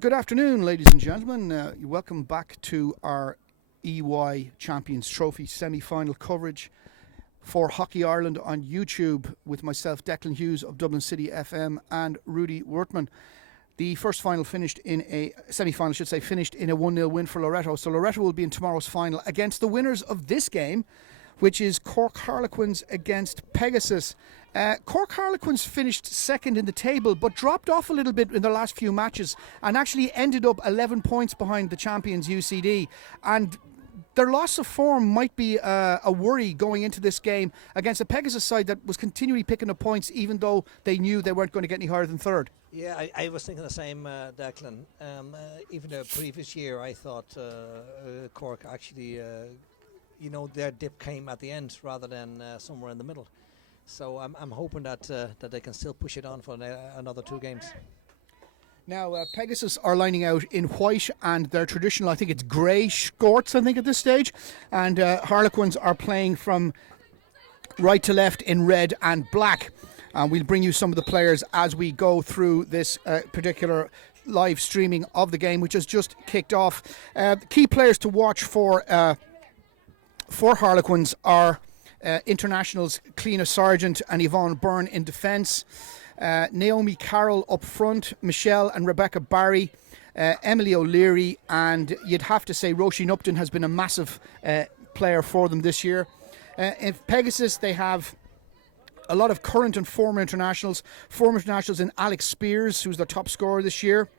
Good afternoon, ladies and gentlemen. Welcome back to our EY Champions Trophy semi-final coverage for Hockey Ireland on YouTube with myself, Declan Hughes of Dublin City FM, and Rudy Wortman. The first final finished in a semi-final, finished in a 1-0 win for Loreto. So Loreto will be in tomorrow's final against the winners of this game, which is Cork Harlequins against Pegasus. Cork Harlequins finished second in the table, but dropped off a little bit in their last few matches and actually ended up 11 points behind the champions UCD. And their loss of form might be a worry going into this game against a Pegasus side that was continually picking up points, even though they knew they weren't going to get any higher than third. Yeah, I was thinking the same, Declan. Even the previous year, I thought Cork actually, their dip came at the end rather than somewhere in the middle. So I'm hoping that they can still push it on for another 2 games. Now, Pegasus are lining out in white and their traditional, I think it's grey shorts, at this stage. And Harlequins are playing from right to left in red and black. We'll bring you some of the players as we go through this particular live streaming of the game, which has just kicked off. Key players to watch for Harlequins are internationals Cleena Sargent and Yvonne Byrne in defence, Naomi Carroll up front, Michelle and Rebecca Barry, Emily O'Leary, and you'd have to say Roisin Upton has been a massive player for them this year. In Pegasus, they have a lot of current and former internationals in Alex Spears, who's their top scorer this year.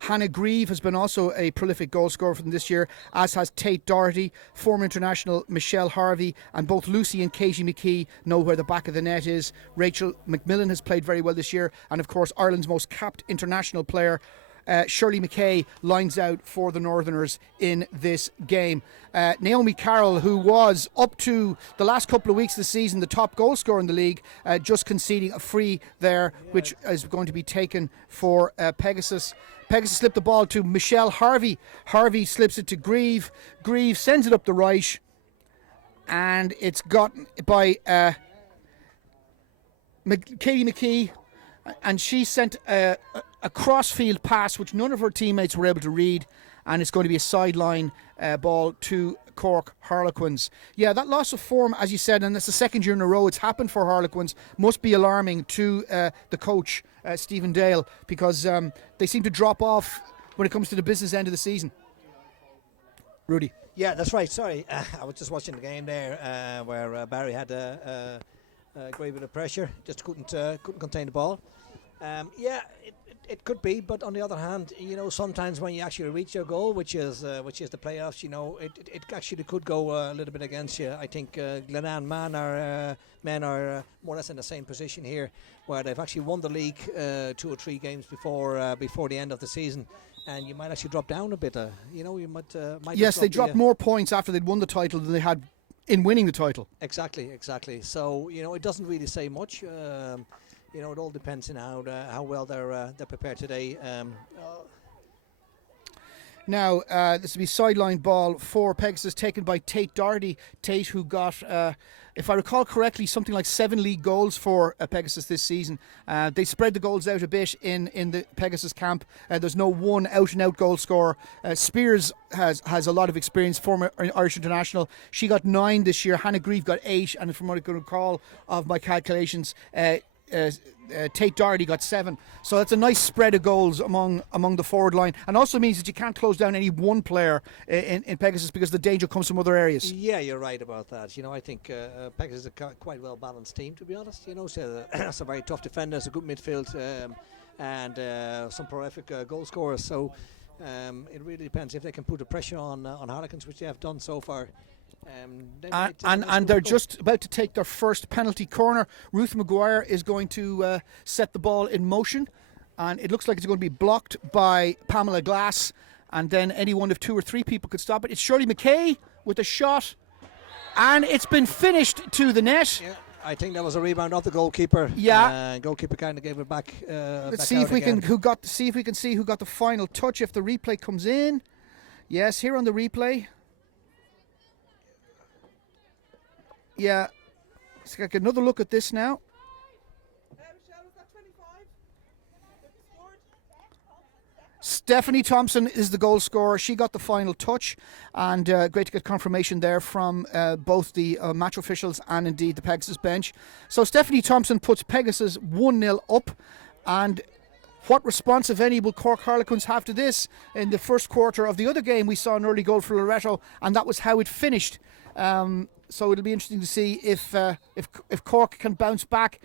Hannah Grieve has been also a prolific goal scorer for them this year, as has Tate Doherty, former international Michelle Harvey, and both Lucy and Katie McKee know where the back of the net is. Rachel McMillan has played very well this year, and of course Ireland's most capped international player, Shirley McKay, lines out for the Northerners in this game. Naomi Carroll, who was up to the last couple of weeks of the season the top goal scorer in the league, just conceding a free there, which is going to be taken for Pegasus. Pegasus slipped the ball to Michelle Harvey. Harvey slips it to Grieve. Grieve sends it up the right, and it's got by Katie McKee, and she sent a crossfield pass which none of her teammates were able to read, and it's going to be a sideline ball to Cork Harlequins. Yeah, that loss of form, as you said, and it's the second year in a row it's happened for Harlequins, must be alarming to the coach, Stephen Dale, because they seem to drop off when it comes to the business end of the season. Rudy. Yeah, that's right. Sorry, I was just watching the game there where Barry had a great bit of pressure, just couldn't contain the ball. It could be, but on the other hand, sometimes when you actually reach your goal, which is the playoffs, it actually could go a little bit against you. I think Glenanne men are more or less in the same position here, where they've actually won the league 2 or 3 games before the end of the season, and you might actually drop down a bit. You might. Yes, they dropped more points after they'd won the title than they had in winning the title. Exactly. So it doesn't really say much. It all depends on how well they're prepared today. Now, this will be sideline ball for Pegasus, taken by Tate Doherty. Tate, who got, if I recall correctly, something like 7 league goals for Pegasus this season. They spread the goals out a bit in the Pegasus camp. There's no one out-and-out goal scorer. Spears has a lot of experience, former Irish international. She got 9 this year. Hannah Grieve got 8, and from what I can recall of my calculations, Tate Doherty got 7, so that's a nice spread of goals among the forward line, and also means that you can't close down any one player in Pegasus, because the danger comes from other areas. Yeah, you're right about that. I think Pegasus is a quite well balanced team, to be honest. So some very tough defenders, a good midfield, and some prolific goal scorers. So it really depends if they can put the pressure on Harlequins, which they have done so far. And they're just about to take their first penalty corner. Ruth Maguire is going to set the ball in motion, and it looks like it's going to be blocked by Pamela Glass, and then any one of 2 or 3 people could stop it. It's Shirley McKay with a shot, and it's been finished to the net. Yeah, I think that was a rebound of the goalkeeper. Yeah, goalkeeper kind of gave it back. Let's see if we can see who got the final touch if the replay comes in. Yes, here on the replay. Yeah, let's get another look at this now. Stephanie Thompson is the goal scorer. She got the final touch, and great to get confirmation there from both the match officials and indeed the Pegasus bench. So Stephanie Thompson puts Pegasus 1-0 up, and what response, if any, will Cork Harlequins have to this? In the first quarter of the other game, we saw an early goal for Loreto, and that was how it finished. So it'll be interesting to see if Cork can bounce back.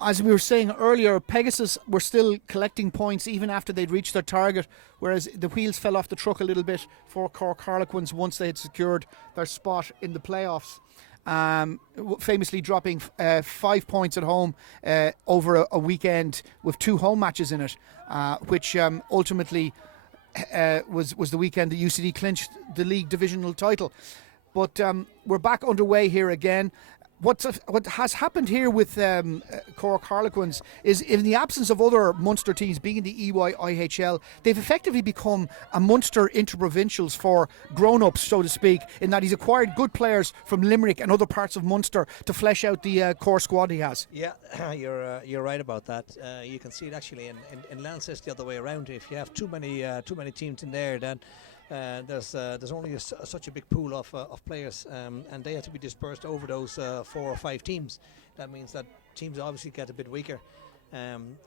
As we were saying earlier, Pegasus were still collecting points even after they'd reached their target, whereas the wheels fell off the truck a little bit for Cork Harlequins once they had secured their spot in the playoffs. Famously dropping 5 points at home over a weekend with 2 home matches in it, which ultimately was the weekend that UCD clinched the league divisional title. But we're back underway here again. What has happened here with Cork Harlequins is, in the absence of other Munster teams being in the EY-IHL, they've effectively become a Munster interprovincials for grown-ups, so to speak, in that he's acquired good players from Limerick and other parts of Munster to flesh out the core squad he has. Yeah, you're right about that. You can see it actually in Leinster the other way around. If you have too many teams in there, then there's only such a big pool of players, and they have to be dispersed over those 4 or 5 teams. That means that teams obviously get a bit weaker.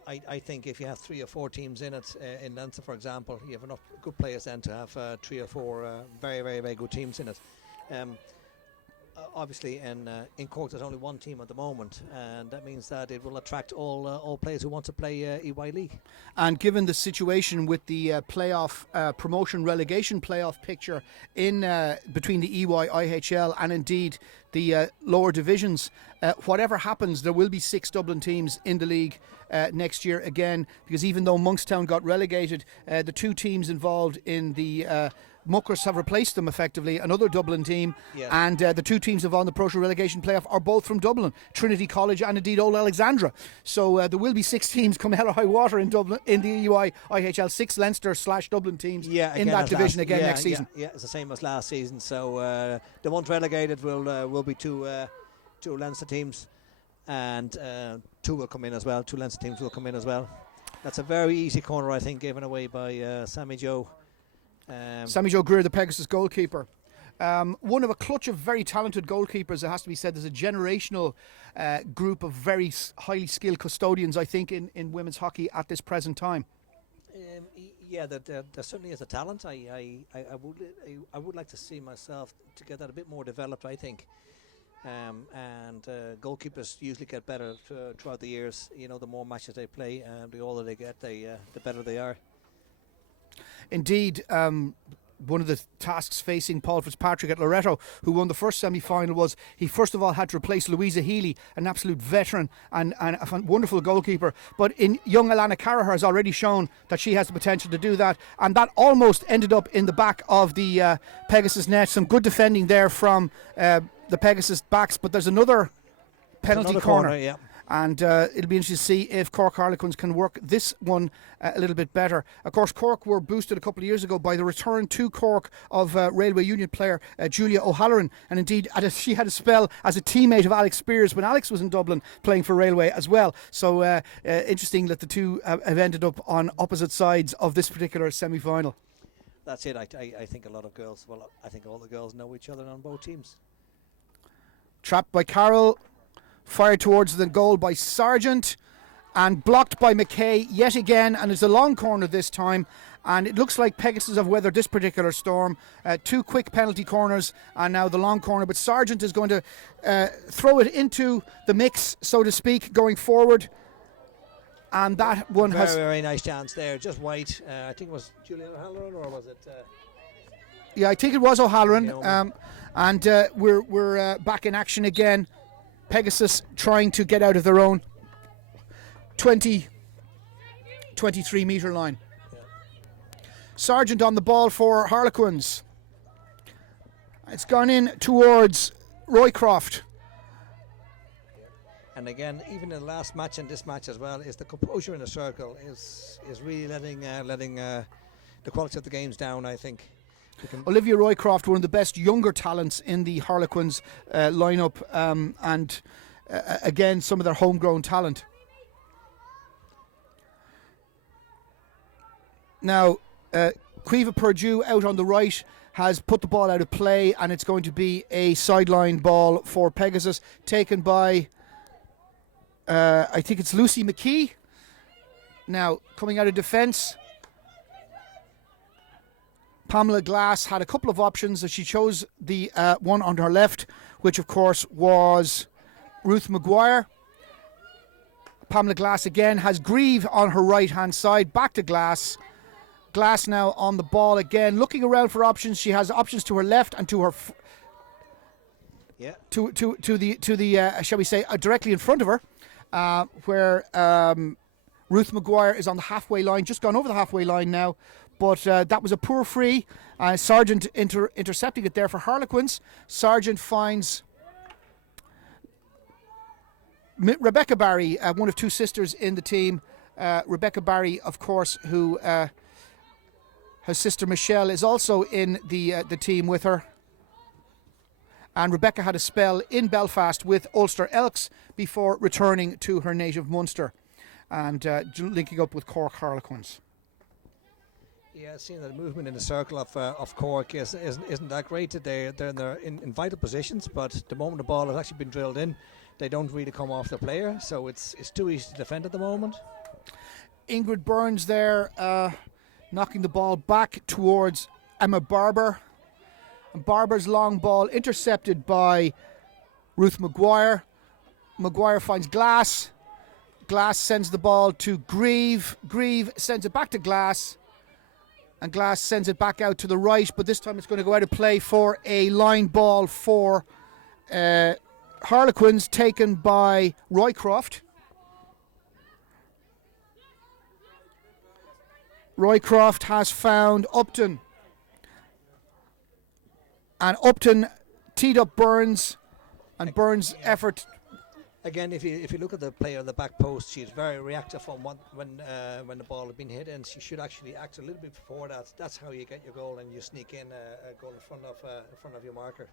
I think if you have 3 or 4 teams in it, in Leinster for example, you have enough good players then to have 3 or 4 very, very, very good teams in it. Obviously in Cork there's only 1 team at the moment, and that means that it will attract all players who want to play EY League. And given the situation with the playoff promotion relegation playoff picture in between the EY-IHL and indeed the lower divisions, whatever happens, there will be 6 Dublin teams in the league next year again, because even though Monkstown got relegated, the 2 teams involved in the Muckers have replaced them effectively, another Dublin team, and the 2 teams involved in the promotion relegation playoff are both from Dublin, Trinity College and indeed Old Alexandra. So there will be 6 teams come hell or high water in Dublin in the EY-IHL, 6 Leinster/Dublin teams in that division next season. Yeah, it's the same as last season. So the ones relegated will be 2 Leinster teams, and 2 will come in as well. 2 Leinster teams will come in as well. That's a very easy corner, I think, given away by Sammy Joe. Sammy Joe Greer, the Pegasus goalkeeper. One of a clutch of very talented goalkeepers, it has to be said. There's a generational group of very highly skilled custodians, I think, in women's hockey at this present time. Yeah, there certainly is a talent. I would like to see myself to get that a bit more developed, I think. And goalkeepers usually get better throughout the years. You know, the more matches they play, the older they get, the better they are. Indeed, one of the tasks facing Paul Fitzpatrick at Loreto, who won the first semi-final, was he first of all had to replace Louisa Healy, an absolute veteran and a wonderful goalkeeper. But in young Alana Carragher has already shown that she has the potential to do that, and that almost ended up in the back of the Pegasus net. Some good defending there from the Pegasus backs, but there's another penalty corner. Yeah. And it'll be interesting to see if Cork Harlequins can work this one a little bit better. Of course, Cork were boosted a couple of years ago by the return to Cork of Railway Union player Julia O'Halloran. And indeed, she had a spell as a teammate of Alex Spears when Alex was in Dublin playing for Railway as well. So interesting that the two have ended up on opposite sides of this particular semi-final. That's it. I think a lot of girls, well, I think all the girls know each other on both teams. Trapped by Carroll. Fired towards the goal by Sargent and blocked by McKay yet again, and it's a long corner this time, and it looks like Pegasus have weathered this particular storm. 2 quick penalty corners and now the long corner, but Sargent is going to throw it into the mix, so to speak, going forward, and that one has very nice chance there, just wide. I think it was Julian O'Halloran, or was it yeah, I think it was O'Halloran. And we're back in action again. Pegasus trying to get out of their own 23 metre line. Yeah. Sargent on the ball for Harlequins. It's gone in towards Roycroft. And again, even in the last match and this match as well, is the composure in the circle is really letting the quality of the games down, I think. Olivia Roycroft, one of the best younger talents in the Harlequins lineup, and again, some of their homegrown talent. Now, Quiva Purdue out on the right has put the ball out of play, and it's going to be a sideline ball for Pegasus, taken by, I think it's Lucy McKee. Now, coming out of defence, Pamela Glass had a couple of options as she chose the one on her left, which of course was Ruth Maguire. Pamela Glass again has Grieve on her right hand side, back to Glass. Glass now on the ball again, looking around for options. She has options to her left and to her to the shall we say directly in front of her, where Ruth Maguire is on the halfway line, just gone over the halfway line now, but that was a poor free. Sargent intercepting it there for Harlequins. Sargent finds Rebecca Barry, one of two sisters in the team. Rebecca Barry, of course, who her sister Michelle is also in the team with her. And Rebecca had a spell in Belfast with Ulster Elks before returning to her native Munster and linking up with Cork Harlequins. Yeah, seeing the movement in the circle of Cork isn't that great today. They're in vital positions, but the moment the ball has actually been drilled in, they don't really come off the player, so it's too easy to defend at the moment. Ingrid Burns there, knocking the ball back towards Emma Barber. And Barber's long ball intercepted by Ruth Maguire. Maguire finds Glass. Glass sends the ball to Grieve. Grieve sends it back to Glass. And Glass sends it back out to the right, but this time it's going to go out of play for a line ball for Harlequins, taken by Roycroft. Roycroft has found Upton. And Upton teed up Burns, and Burns' effort. Again, if you look at the player on the back post, she's very reactive on when the ball has been hit, and she should actually act a little bit before that. That's how you get your goal, and you sneak in a goal in front of your marker.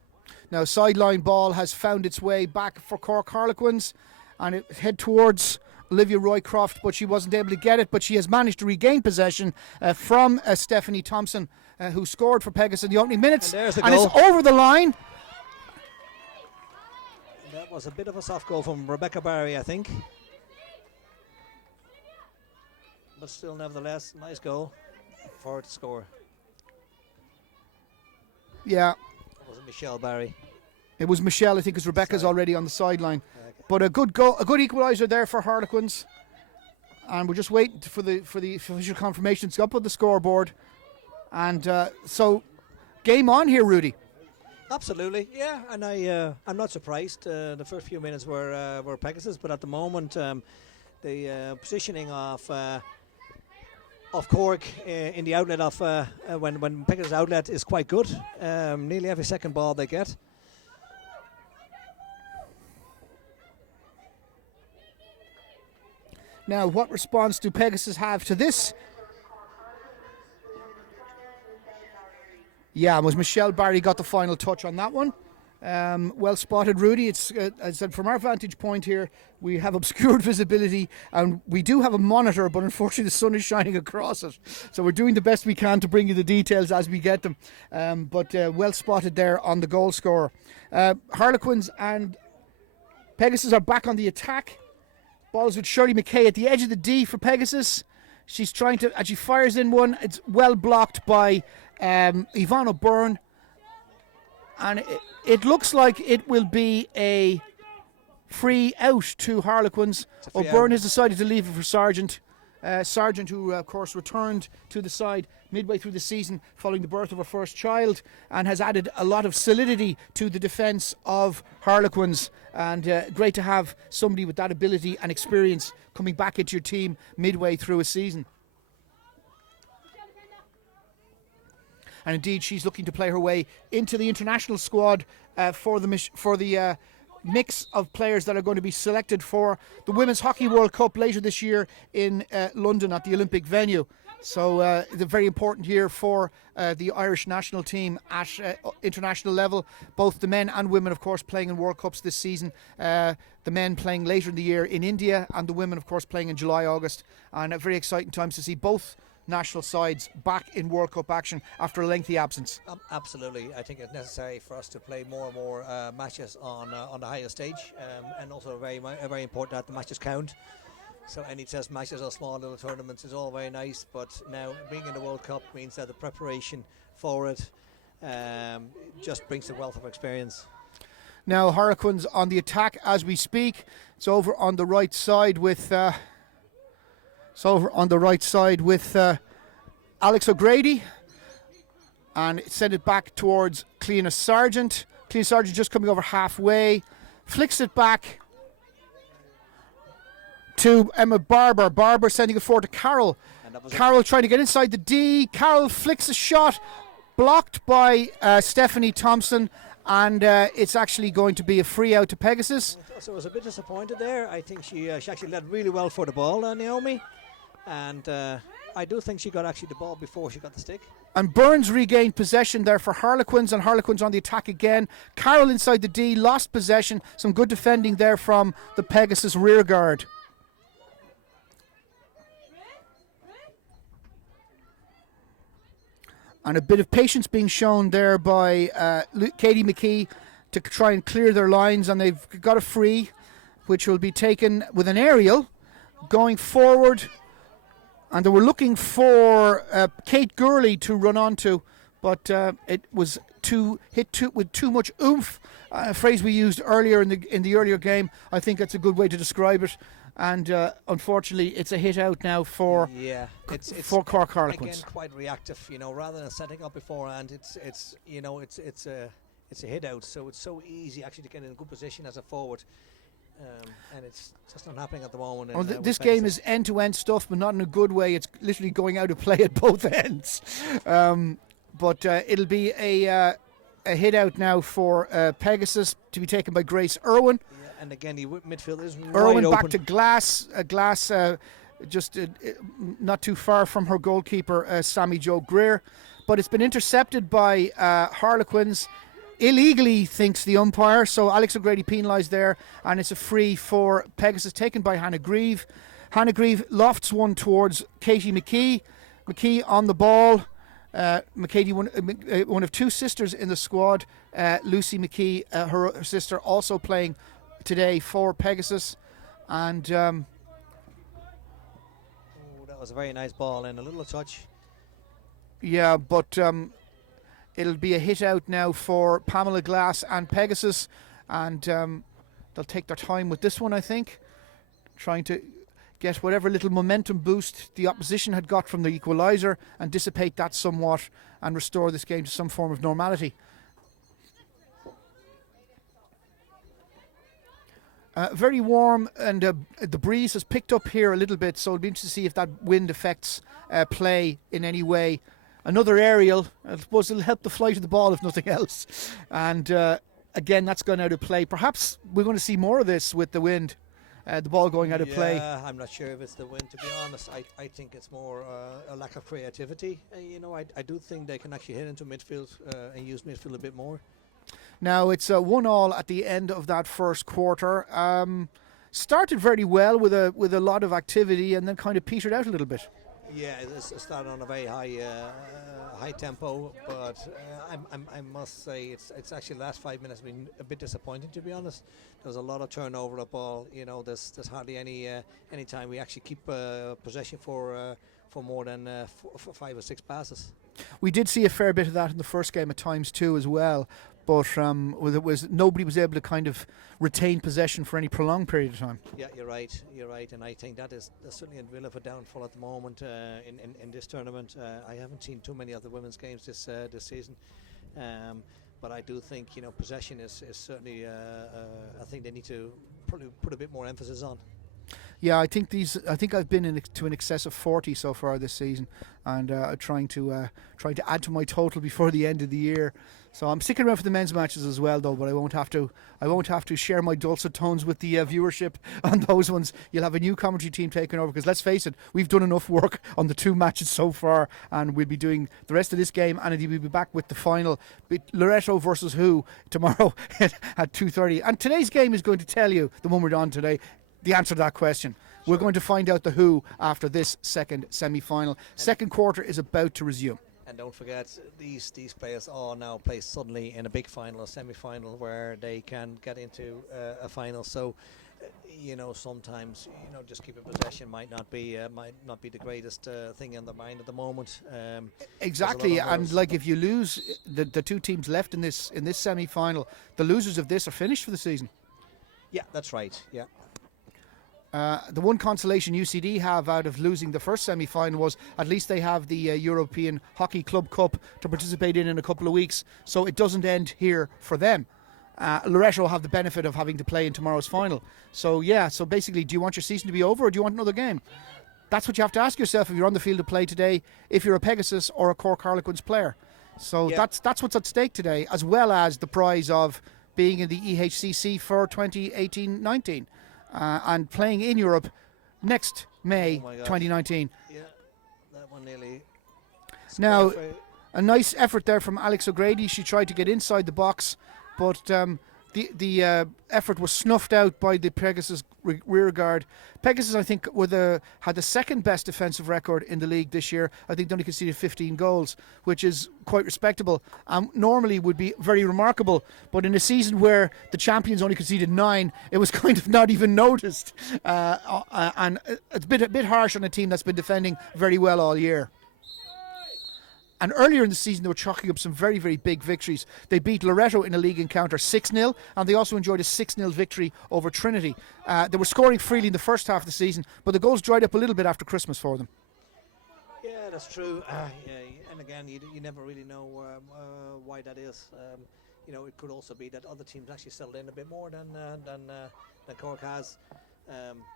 Now, sideline ball has found its way back for Cork Harlequins, and it head towards Olivia Roycroft, but she wasn't able to get it. But she has managed to regain possession from Stephanie Thompson, who scored for Pegasus in the opening minutes, and there's the and goal. It's over the line. That was a bit of a soft goal from Rebecca Barry, I think. But still, nevertheless, nice goal for her to score. Yeah. It was Michelle Barry. It was Michelle, I think, because Rebecca's already on the sideline. Okay. But a good goal, a good equaliser there for Harlequins. And we're just waiting for the official confirmation. It's up on the scoreboard. And so, game on here, Rudy. Absolutely, yeah, and I'm not surprised. The first few minutes were Pegasus, but at the moment, the positioning of Cork in the outlet of when Pegasus outlet is quite good. Nearly every second ball they get. Now, what response do Pegasus have to this? Yeah, it was Michelle Barry got the final touch on that one. Well spotted, Rudy. It's as I said, from our vantage point here, we have obscured visibility, and we do have a monitor, but unfortunately the sun is shining across it. So we're doing the best we can to bring you the details as we get them. But well spotted there on the goal scorer. Harlequins and Pegasus are back on the attack. Balls with Shirley McKay at the edge of the D for Pegasus. She's trying to, as she fires in one, it's well blocked by Yvonne O'Byrne, and it looks like it will be a free out to Harlequins. O'Byrne has decided to leave it for Sargent. Sargent, who of course returned to the side midway through the season following the birth of her first child, and has added a lot of solidity to the defence of Harlequins. And great to have somebody with that ability and experience coming back into your team midway through a season. And indeed, she's looking to play her way into the international squad for the mix of players that are going to be selected for the Women's Hockey World Cup later this year in London at the Olympic venue. So it's a very important year for the Irish national team at international level. Both the men and women, of course, playing in World Cups this season. The men playing later in the year in India, and the women, of course, playing in July, August. And very exciting times to see both national sides back in World Cup action after a lengthy absence. Absolutely, I think it's necessary for us to play more and more matches on the highest stage, and also very important that the matches count. So any test matches or small little tournaments is all very nice, but now being in the World Cup means that the preparation for it just brings a wealth of experience. Now Harlequins on the attack as we speak. It's over on the right side with Alex O'Grady, and send it back towards Cleena Sargent. Cleena Sargent just coming over halfway, flicks it back to Emma Barber. Barber sending it forward to Carroll. Carroll trying to get inside the D. Carroll flicks a shot, blocked by Stephanie Thompson, and it's actually going to be a free out to Pegasus. So I was a bit disappointed there. I think she actually led really well for the ball, Naomi, and I do think she got actually the ball before she got the stick. And Burns regained possession there for Harlequins, and Harlequins on the attack again. Carroll inside the D, lost possession. Some good defending there from the Pegasus rear guard. And a bit of patience being shown there by Katie McKee to try and clear their lines, and they've got a free, which will be taken with an aerial going forward. And they were looking for Kate Gurley to run onto, but it was with too much oomph. A phrase we used earlier in the earlier game. I think that's a good way to describe it. And unfortunately, it's a hit out now for Cork Harlequins. Again, quite reactive, rather than setting up beforehand. It's a hit out, so it's so easy actually to get in a good position as a forward. And it's just not happening at the moment. This game is end-to-end stuff, but not in a good way. It's literally going out of play at both ends. But it'll be a hit out now for Pegasus to be taken by Grace Irwin. Yeah, and again, the midfield is Irwin wide back to Glass. Glass just not too far from her goalkeeper, Sammy Jo Greer. But it's been intercepted by Harlequins. Illegally, thinks the umpire, so Alex O'Grady penalised there, and it's a free for Pegasus taken by Hannah Grieve. Hannah Grieve lofts one towards Katie McKee. McKee on the ball. McKee, one of two sisters in the squad. Lucy McKee, her sister, also playing today for Pegasus. And that was a very nice ball and a little touch. Yeah, but it'll be a hit out now for Pamela Glass and Pegasus, and they'll take their time with this one, I think, trying to get whatever little momentum boost the opposition had got from the equalizer and dissipate that somewhat and restore this game to some form of normality. Very warm, and the breeze has picked up here a little bit, so it'll be interesting to see if that wind affects play in any way. Another aerial, I suppose it'll help the flight of the ball if nothing else. And again, that's gone out of play. Perhaps we're going to see more of this with the wind, the ball going out of play. I'm not sure if it's the wind, to be honest. I think it's more a lack of creativity. I do think they can actually head into midfield and use midfield a bit more. Now it's 1-1 at the end of that first quarter. Started very well with a lot of activity, and then kind of petered out a little bit. Yeah, it started on a very high tempo, but I must say it's actually the last 5 minutes been a bit disappointing, to be honest. There's a lot of turnover of ball. There's hardly any time we actually keep possession for more than 5 or 6 passes. We did see a fair bit of that in the first game at times too, as well. But nobody was able to kind of retain possession for any prolonged period of time. Yeah, you're right, and I think that's certainly a bit of a downfall at the moment in this tournament. I haven't seen too many of the women's games this season, but I do think possession is certainly I think they need to probably put a bit more emphasis on. Yeah, I think I've been to an excess of 40 so far this season, and trying to add to my total before the end of the year. So I'm sticking around for the men's matches as well, though. But I won't have to share my dulcet tones with the viewership on those ones. You'll have a new commentary team taking over, because let's face it, we've done enough work on the 2 matches so far, and we'll be doing the rest of this game, and we'll be back with the final, Loreto versus who, tomorrow at 2:30. And today's game is going to tell you, the one we're on today, the answer to that question. We're going to find out the who after this second semi-final. Second quarter is about to resume. And don't forget, these players all now play suddenly in a big final, a semi-final, where they can get into a final. So, sometimes just keeping possession might not be the greatest thing in the mind at the moment. Exactly, and like if you lose the 2 teams left in this semi-final, the losers of this are finished for the season. Yeah, that's right. Yeah. The one consolation UCD have out of losing the first semi-final was at least they have the European Hockey Club Cup to participate in a couple of weeks, so it doesn't end here for them. Loreto have the benefit of having to play in tomorrow's final. So basically, do you want your season to be over, or do you want another game? That's what you have to ask yourself if you're on the field to play today, if you're a Pegasus or a Cork Harlequins player. So that's what's at stake today, as well as the prize of being in the EHCC for 2018-19. And playing in Europe next May 2019. Yeah, that one nearly. Now, a nice effort there from Alex O'Grady. She tried to get inside the box, but the effort was snuffed out by the Pegasus rear guard. Pegasus, I think, had the second best defensive record in the league this year. I think they only conceded 15 goals, which is quite respectable. Normally would be very remarkable, but in a season where the champions only conceded 9, it was kind of not even noticed. And it's a bit harsh on a team that's been defending very well all year. And earlier in the season, they were chalking up some very, very big victories. They beat Loreto in a league encounter 6-0, and they also enjoyed a 6-0 victory over Trinity. They were scoring freely in the first half of the season, but the goals dried up a little bit after Christmas for them. Yeah, that's true. And again, you never really know why that is. It could also be that other teams actually settled in a bit more than Cork has.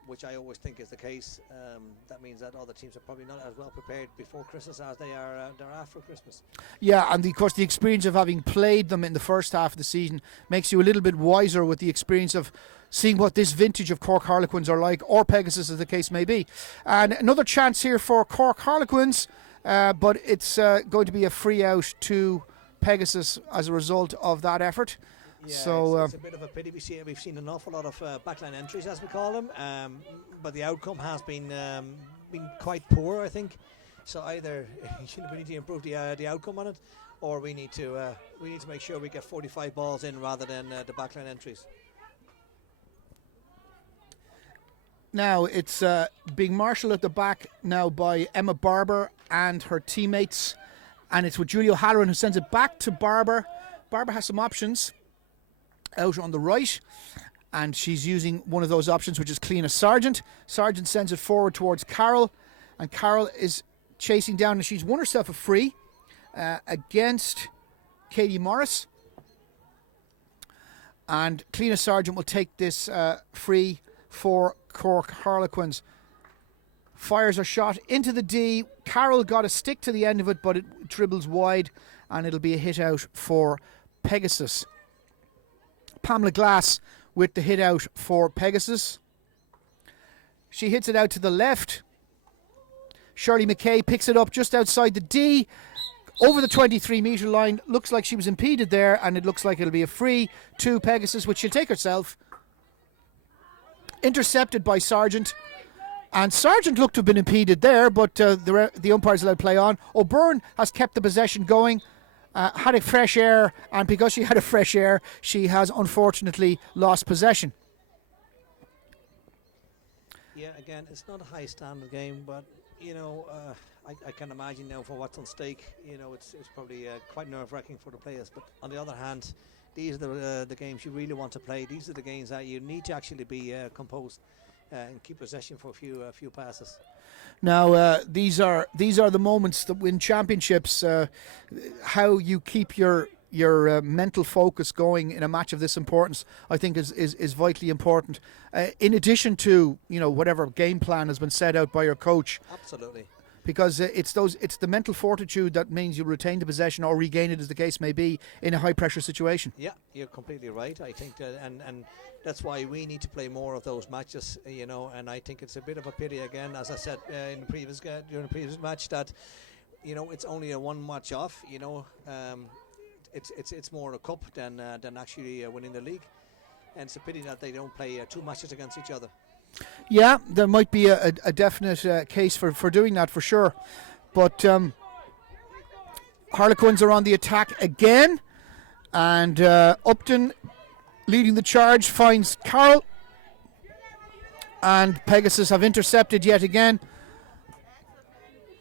Which I always think is the case. That means that other teams are probably not as well prepared before Christmas as they are after Christmas. Yeah, and of course the experience of having played them in the first half of the season makes you a little bit wiser with the experience of seeing what this vintage of Cork Harlequins are like, or Pegasus as the case may be. And another chance here for Cork Harlequins, but it's going to be a free out to Pegasus as a result of that effort. Yeah, so it's a bit of a pity. We've seen an awful lot of backline entries, as we call them, but the outcome has been quite poor, I think. So either we need to improve the outcome on it, or we need to make sure we get 45 balls in rather than the backline entries. Now it's being marshalled at the back now by Emma Barber and her teammates, and it's with Julia Halloran who sends it back to Barber. Barber has some options out on the right, and she's using one of those options, which is Cleena Sargent. Sargent sends it forward towards Carroll, and Carroll is chasing down, and she's won herself a free against Katie Morris, and Cleena Sargent will take this free for Cork Harlequins. Fires a shot into the D. Carroll got a stick to the end of it, but it dribbles wide, and it'll be a hit out for Pegasus. Pamela Glass with the hit out for Pegasus. She hits it out to the left. Shirley McKay picks it up just outside the D, over the 23-metre line. Looks like she was impeded there, and it looks like it'll be a free to Pegasus, which she'll take herself. Intercepted by Sargent. And Sargent looked to have been impeded there, but the umpires allowed play on. O'Byrne has kept the possession going. Had a fresh air, and because she had a fresh air, she has unfortunately lost possession. Yeah, again, it's not a high standard game, but I can imagine now for what's on stake. It's probably quite nerve-wracking for the players. But on the other hand, these are the games you really want to play. These are the games that you need to actually be composed and keep possession for a few passes. Now, these are the moments that win championships. How you keep your your mental focus going in a match of this importance, I think is vitally important. In addition to whatever game plan has been set out by your coach. Absolutely. Because it's the mental fortitude that means you retain the possession or regain it, as the case may be, in a high pressure situation. Yeah, you're completely right. I think that, and that's why we need to play more of those matches, and I think it's a bit of a pity again, as I said during the previous match, that it's only a one match off. It's more a cup than actually winning the league, and it's a pity that they don't play 2 matches against each other. Yeah, there might be a definite case for doing that, for sure. But Harlequins are on the attack again, and Upton, leading the charge, finds Carroll, and Pegasus have intercepted yet again.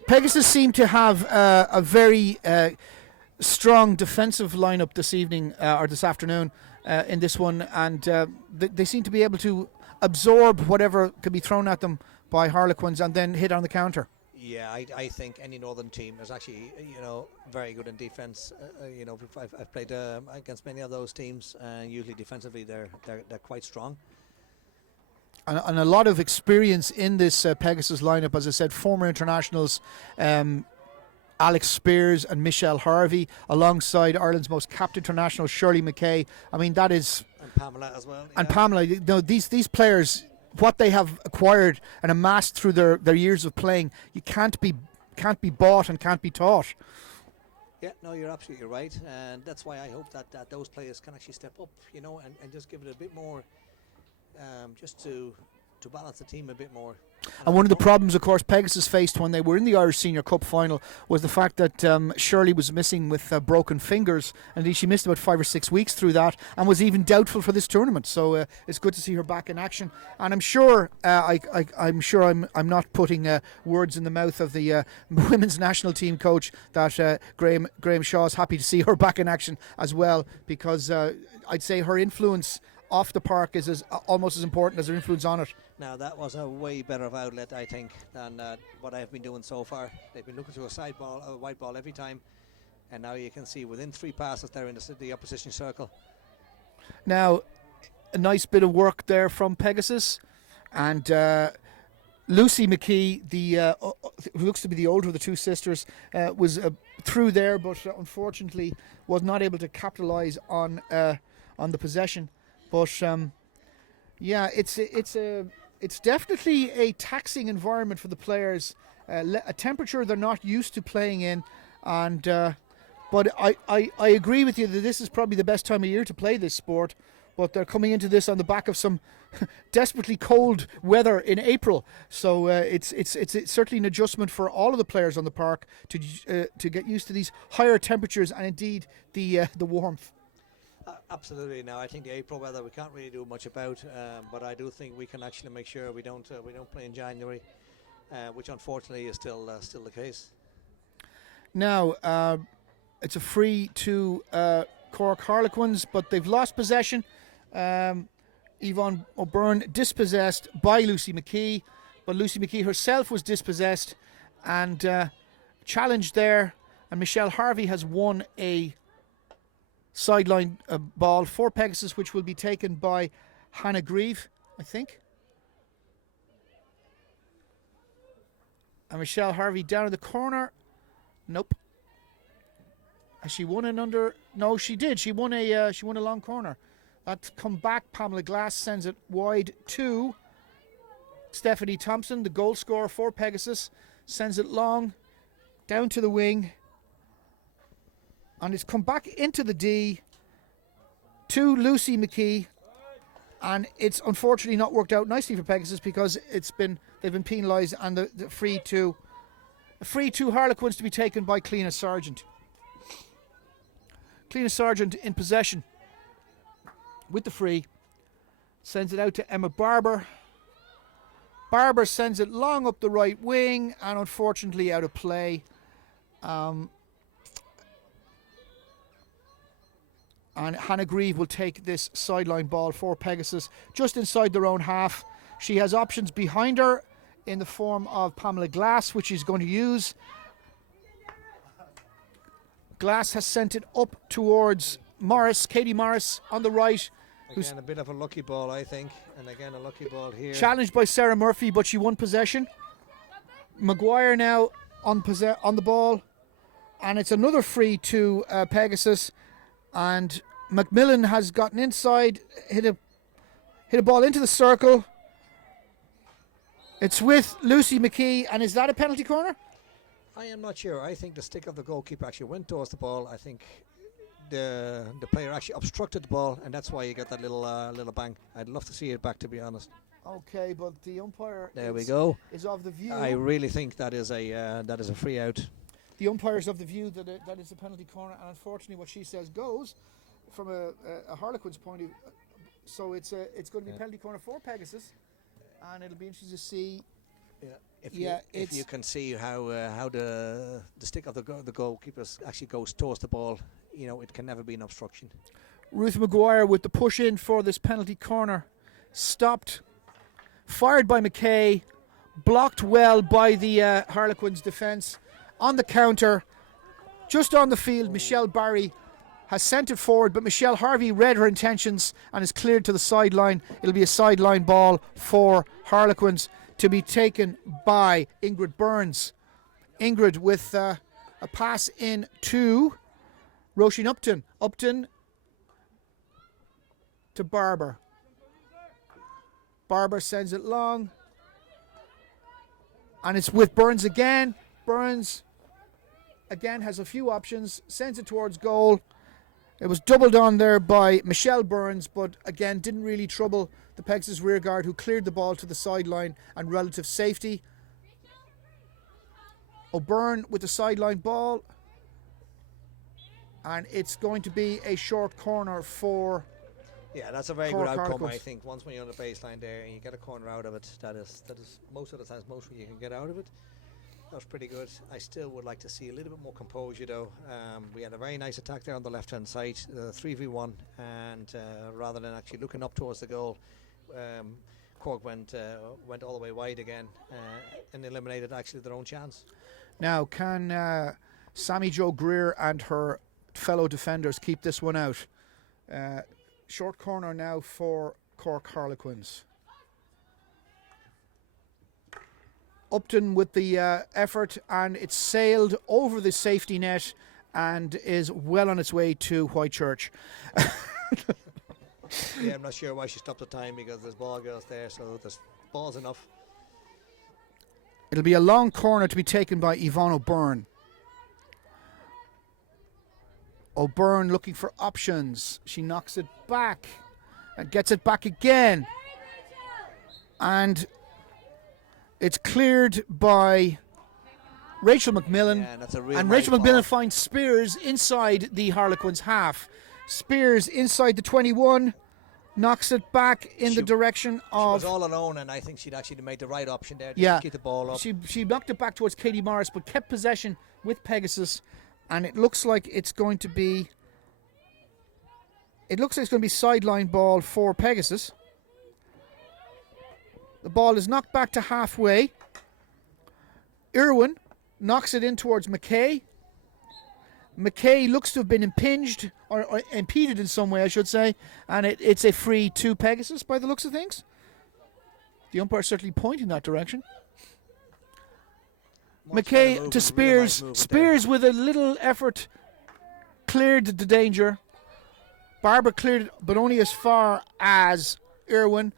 Pegasus seem to have a very strong defensive lineup this evening or this afternoon in this one, and they seem to be able to absorb whatever could be thrown at them by Harlequins and then hit on the counter. Yeah, I think any northern team is actually very good in defense. I've played against many of those teams, and usually defensively they're quite strong. And a lot of experience in this Pegasus lineup, as I said, former internationals, Alex Spears and Michelle Harvey, alongside Ireland's most capped international, Shirley McKay. I mean, that is... And Pamela as well. And Pamela, these players, what they have acquired and amassed through their years of playing, you can't be bought and can't be taught. Yeah, no, you're absolutely right. And that's why I hope that those players can actually step up, and just give it a bit more, just to balance the team a bit more. And one of the problems, of course, Pegasus faced when they were in the Irish Senior Cup final was the fact that Shirley was missing with broken fingers. Indeed, she missed about 5 or 6 weeks through that and was even doubtful for this tournament. So it's good to see her back in action. And I'm sure I'm not putting words in the mouth of the women's national team coach that Graham Shaw is happy to see her back in action as well, because I'd say her influence off the park is almost as important as her influence on it. Now, that was a way better outlet, I think, than what I've been doing so far. They've been looking to a white ball every time, and now you can see within 3 passes they're in the opposition circle. Now, a nice bit of work there from Pegasus, and Lucy McKee, who looks to be the older of the 2 sisters, was through there, but unfortunately was not able to capitalise on the possession. But yeah, it's definitely a taxing environment for the players, a temperature they're not used to playing in, and but I agree with you that this is probably the best time of year to play this sport. But they're coming into this on the back of some desperately cold weather in April, so it's certainly an adjustment for all of the players on the park to get used to these higher temperatures and indeed the warmth. Absolutely. Now, I think the April weather we can't really do much about, but I do think we can actually make sure we don't play in January, which unfortunately is still the case. Now, it's a free to Cork Harlequins, but they've lost possession. Yvonne O'Byrne dispossessed by Lucy McKee, but Lucy McKee herself was dispossessed and challenged there, and Michelle Harvey has won a sideline ball for Pegasus, which will be taken by Hannah Grieve, I think. And Michelle Harvey down in the corner. Nope. Has she won an under? No, she did. She won a long corner. That's come back. Pamela Glass sends it wide to Stephanie Thompson, the goal scorer for Pegasus, sends it long down to the wing. And it's come back into the D to Lucy McKee, and it's unfortunately not worked out nicely for Pegasus because they've been penalised, and the free to Harlequins to be taken by Cliona Sargent. Cliona Sargent in possession with the free, sends it out to Emma Barber. Barber sends it long up the right wing and unfortunately out of play. And Hannah Grieve will take this sideline ball for Pegasus just inside their own half. She has options behind her in the form of Pamela Glass, which she's going to use. Glass has sent it up towards Morris, Katie Morris on the right. Who's Again, a bit of a lucky ball, I think. And again, a lucky ball here. challenged by Sarah Murphy, but she won possession. Maguire now on the ball. And it's another free to Pegasus. And Macmillan has gotten inside, hit a ball into the circle. It's with Lucy McKee, and is that a penalty corner? I am not sure. I think the stick of the goalkeeper actually went towards the ball. I think the player actually obstructed the ball, and that's why you get that little bang. I'd love to see it back, to be honest. Okay, but the umpire is of the view. I really think that is a free out. The umpire is of the view that that is a penalty corner, and unfortunately, what she says goes from a Harlequins point of view. So it's going to be penalty corner for Pegasus, and it'll be interesting to see. If you can see how the stick of the goalkeeper actually goes towards the ball, it can never be an obstruction. Ruth Maguire with the push in for this penalty corner, stopped, fired by McKay, blocked well by the Harlequins defence. On the counter, just on the field, Michelle Barry has sent it forward, but Michelle Harvey read her intentions and is cleared to the sideline. It'll be a sideline ball for Harlequins to be taken by Ingrid Burns. Ingrid with a pass in to Roisin Upton. Upton to Barber. Barber sends it long. And it's with Burns again. Burns again has a few options, sends it towards goal. It was doubled on there by Michelle Burns, but again didn't really trouble the Pegasus rearguard, who cleared the ball to the sideline and relative safety. O'Byrne with the sideline ball, and it's going to be a short corner for. Yeah, that's a very Cork good outcome, Harlequins. I think. Once when you're on the baseline there and you get a corner out of it, that is most of the times most you can get out of it. That was pretty good. I still would like to see a little bit more composure, though. We had a very nice attack there on the left-hand side, 3v1, and rather than actually looking up towards the goal, Cork went all the way wide again and eliminated actually their own chance. Now, can Sammy Jo Greer and her fellow defenders keep this one out? Short corner now for Cork Harlequins. Upton with the effort, and it's sailed over the safety net and is well on its way to Whitechurch. Yeah, I'm not sure why she stopped the time, because there's ball girls there, so there's balls enough. It'll be a long corner to be taken by Yvonne O'Byrne. O'Byrne looking for options. She knocks it back and gets it back again. And it's cleared by Rachel McMillan. Yeah, and that's a real and nice Rachel McMillan ball. finds Spears inside the Harlequins half. Spears inside the 21, knocks it back in the direction She was of. all alone, and I think she'd actually made the right option there to Yeah, keep the ball up. she knocked it back towards Katie Morris, but kept possession with Pegasus, and it looks like it's going to be. It looks like it's going to be sideline ball for Pegasus. The ball is knocked back to halfway. Irwin knocks it in towards McKay. McKay looks to have been impinged or impeded in some way, I should say, and it's a free to Pegasus by the looks of things. The umpire certainly pointing that direction. McKay to Spears. Spears with a little effort cleared the danger. Barber cleared it, but only as far as Irwin.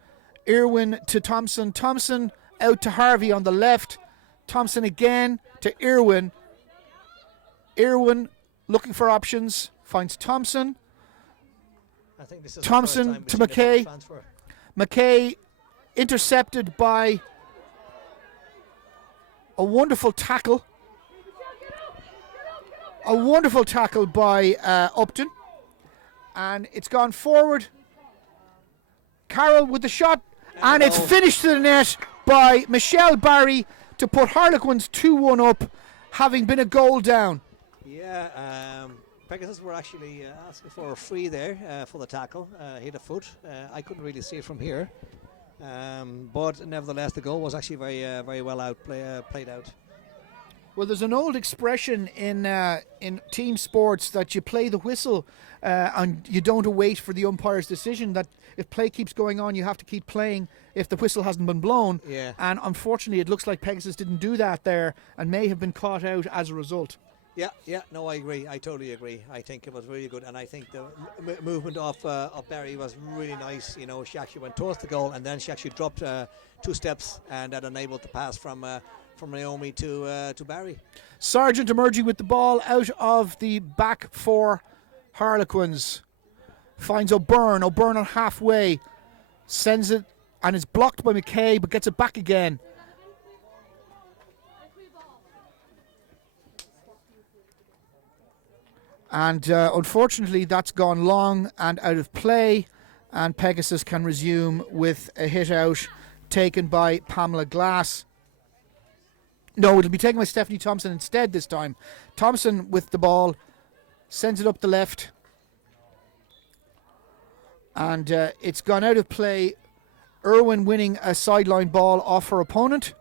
Irwin to Thompson. Thompson out to Harvey on the left. Thompson again to Irwin. Irwin looking for options. Finds Thompson. I think this is Thompson the first to time we've seen McKay. a transfer. McKay intercepted by a wonderful tackle. A wonderful tackle by Upton. And it's gone forward. Carroll with the shot. And it's finished to the net by Michelle Barry to put Harlequins 2-1 up, having been a goal down. Yeah, Pegasus were actually asking for a free there for the tackle. Hit a foot. I couldn't really see it from here. But nevertheless, the goal was actually very well played out. Well, there's an old expression in team sports that you play the whistle and you don't wait for the umpire's decision. That if play keeps going on, you have to keep playing if the whistle hasn't been blown. Yeah. And unfortunately, it looks like Pegasus didn't do that there and may have been caught out as a result. Yeah, no, I agree. I totally agree. I think it was really good, and I think the movement of Barry was really nice. You know, she actually went towards the goal, and then she actually dropped 2 steps, and that enabled the pass from Naomi to Barry. Sargent emerging with the ball out of the back for Harlequins. Finds O'Byrne. O'Byrne on halfway. Sends it, and is blocked by McKay, but gets it back again. And unfortunately, that's gone long and out of play. And Pegasus can resume with a hit out taken by Pamela Glass. No, it'll be taken by Stephanie Thompson instead this time. Thompson with the ball. Sends it up the left. And it's gone out of play. Irwin winning a sideline ball off her opponent.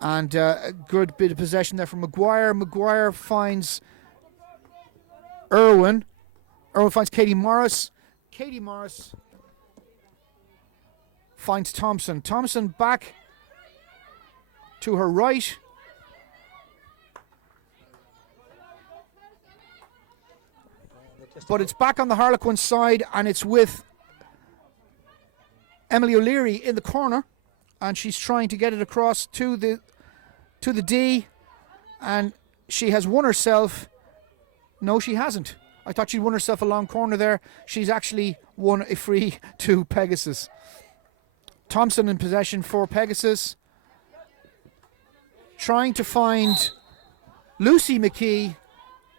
And a good bit of possession there from Maguire. Maguire finds Irwin. Irwin finds Katie Morris. Katie Morris finds Thompson. Thompson back to her right. But it's back on the Harlequin side, and it's with Emily O'Leary in the corner, and she's trying to get it across to the D, and she has won herself. No, she hasn't. I thought she'd won herself a long corner there. She's actually won a free to Pegasus. Thompson in possession for Pegasus. Trying to find Lucy McKee,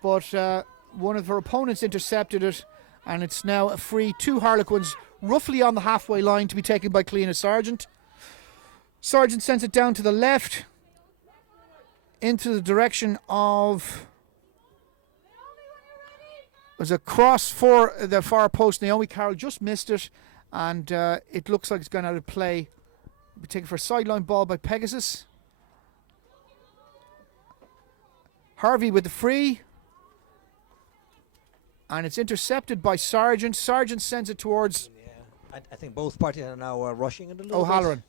but one of her opponents intercepted it, and it's now a free to Harlequins, roughly on the halfway line, to be taken by Cleena Sargent. Sargent sends it down to the left, into the direction of... There's a cross for the far post. Naomi Carroll just missed it, and it looks like it's gone out of play. It'll be taken for a sideline ball by Pegasus. Harvey with the free. And it's intercepted by Sargent. Sargent sends it towards... Yeah, I think both parties are now rushing it a little O'Halloran.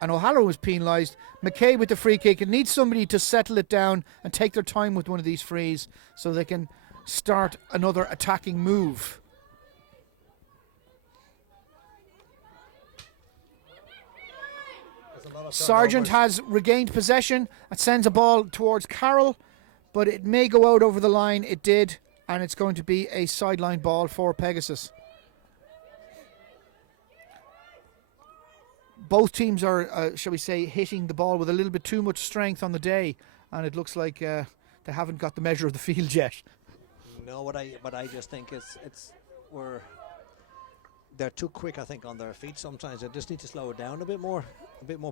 And O'Halloran was penalised. McKay with the free kick. It needs somebody to settle it down and take their time with one of these frees so they can start another attacking move. Sargent has regained possession and sends a ball towards Carroll, but it may go out over the line. It did, and it's going to be a sideline ball for Pegasus. Both teams are, shall we say, hitting the ball with a little bit too much strength on the day, and it looks like they haven't got the measure of the field yet. No, what I just think they're too quick, I think, on their feet sometimes. They just need to slow it down a bit more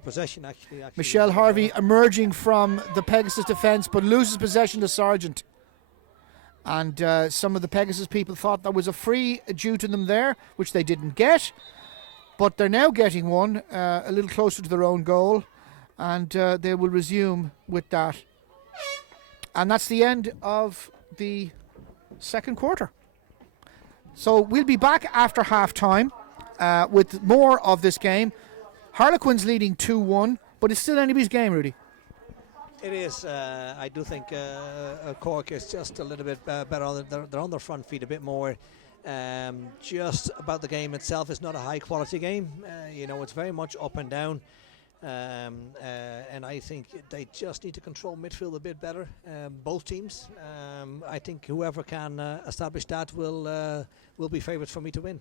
possession actually. Michelle Harvey emerging from the Pegasus defence, but loses possession to Sargent. And some of the Pegasus people thought there was a free due to them there, which they didn't get. But they're now getting one a little closer to their own goal, and they will resume with that. And that's the end of the second quarter. So we'll be back after half time with more of this game. Harlequins leading 2-1, but it's still anybody's game, Rudy. It is. I do think Cork is just a little bit better. They're on their front feet a bit more. Just about the game itself, it's not a high quality game. It's very much up and down. And I think they just need to control midfield a bit better, both teams. I think whoever can establish that will be favourites for me to win.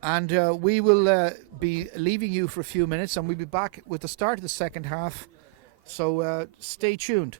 And we will be leaving you for a few minutes, and we'll be back with the start of the second half. So stay tuned.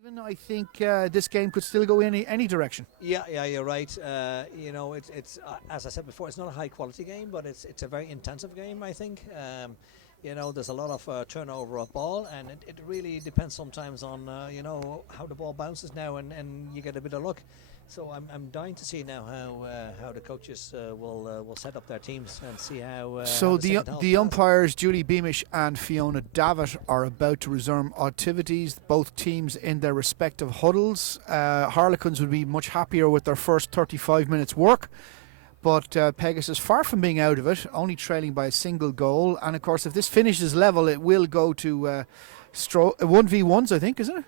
Even I think this game could still go any direction. Yeah, you're right. It's as I said before, it's not a high quality game, but it's a very intensive game. I think. There's a lot of turnover of ball, and it really depends sometimes on how the ball bounces now, and you get a bit of luck. So I'm dying to see now how the coaches will set up their teams and see how. So the umpires Julie Beamish and Fiona Davitt are about to resume activities. Both teams in their respective huddles. Harlequins would be much happier with their first 35 minutes work. But Pegasus, far from being out of it, only trailing by a single goal. And of course, if this finishes level, it will go to 1v1s, I think, isn't it?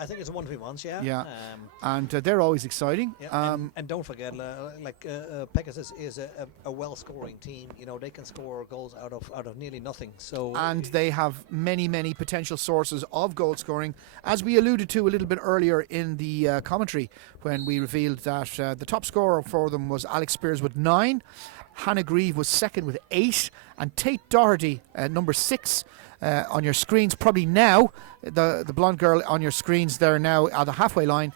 I think it's a 1v1s, yeah. Yeah, and they're always exciting. Yeah, and don't forget, Pegasus is a well-scoring team. They can score goals out of nearly nothing. So and they have many potential sources of goal scoring, as we alluded to a little bit earlier in the commentary when we revealed that the top scorer for them was Alex Spears with 9, Hannah Grieve was second with 8, and Tate Doherty, number 6. On your screens, probably now, the blonde girl on your screens there now at the halfway line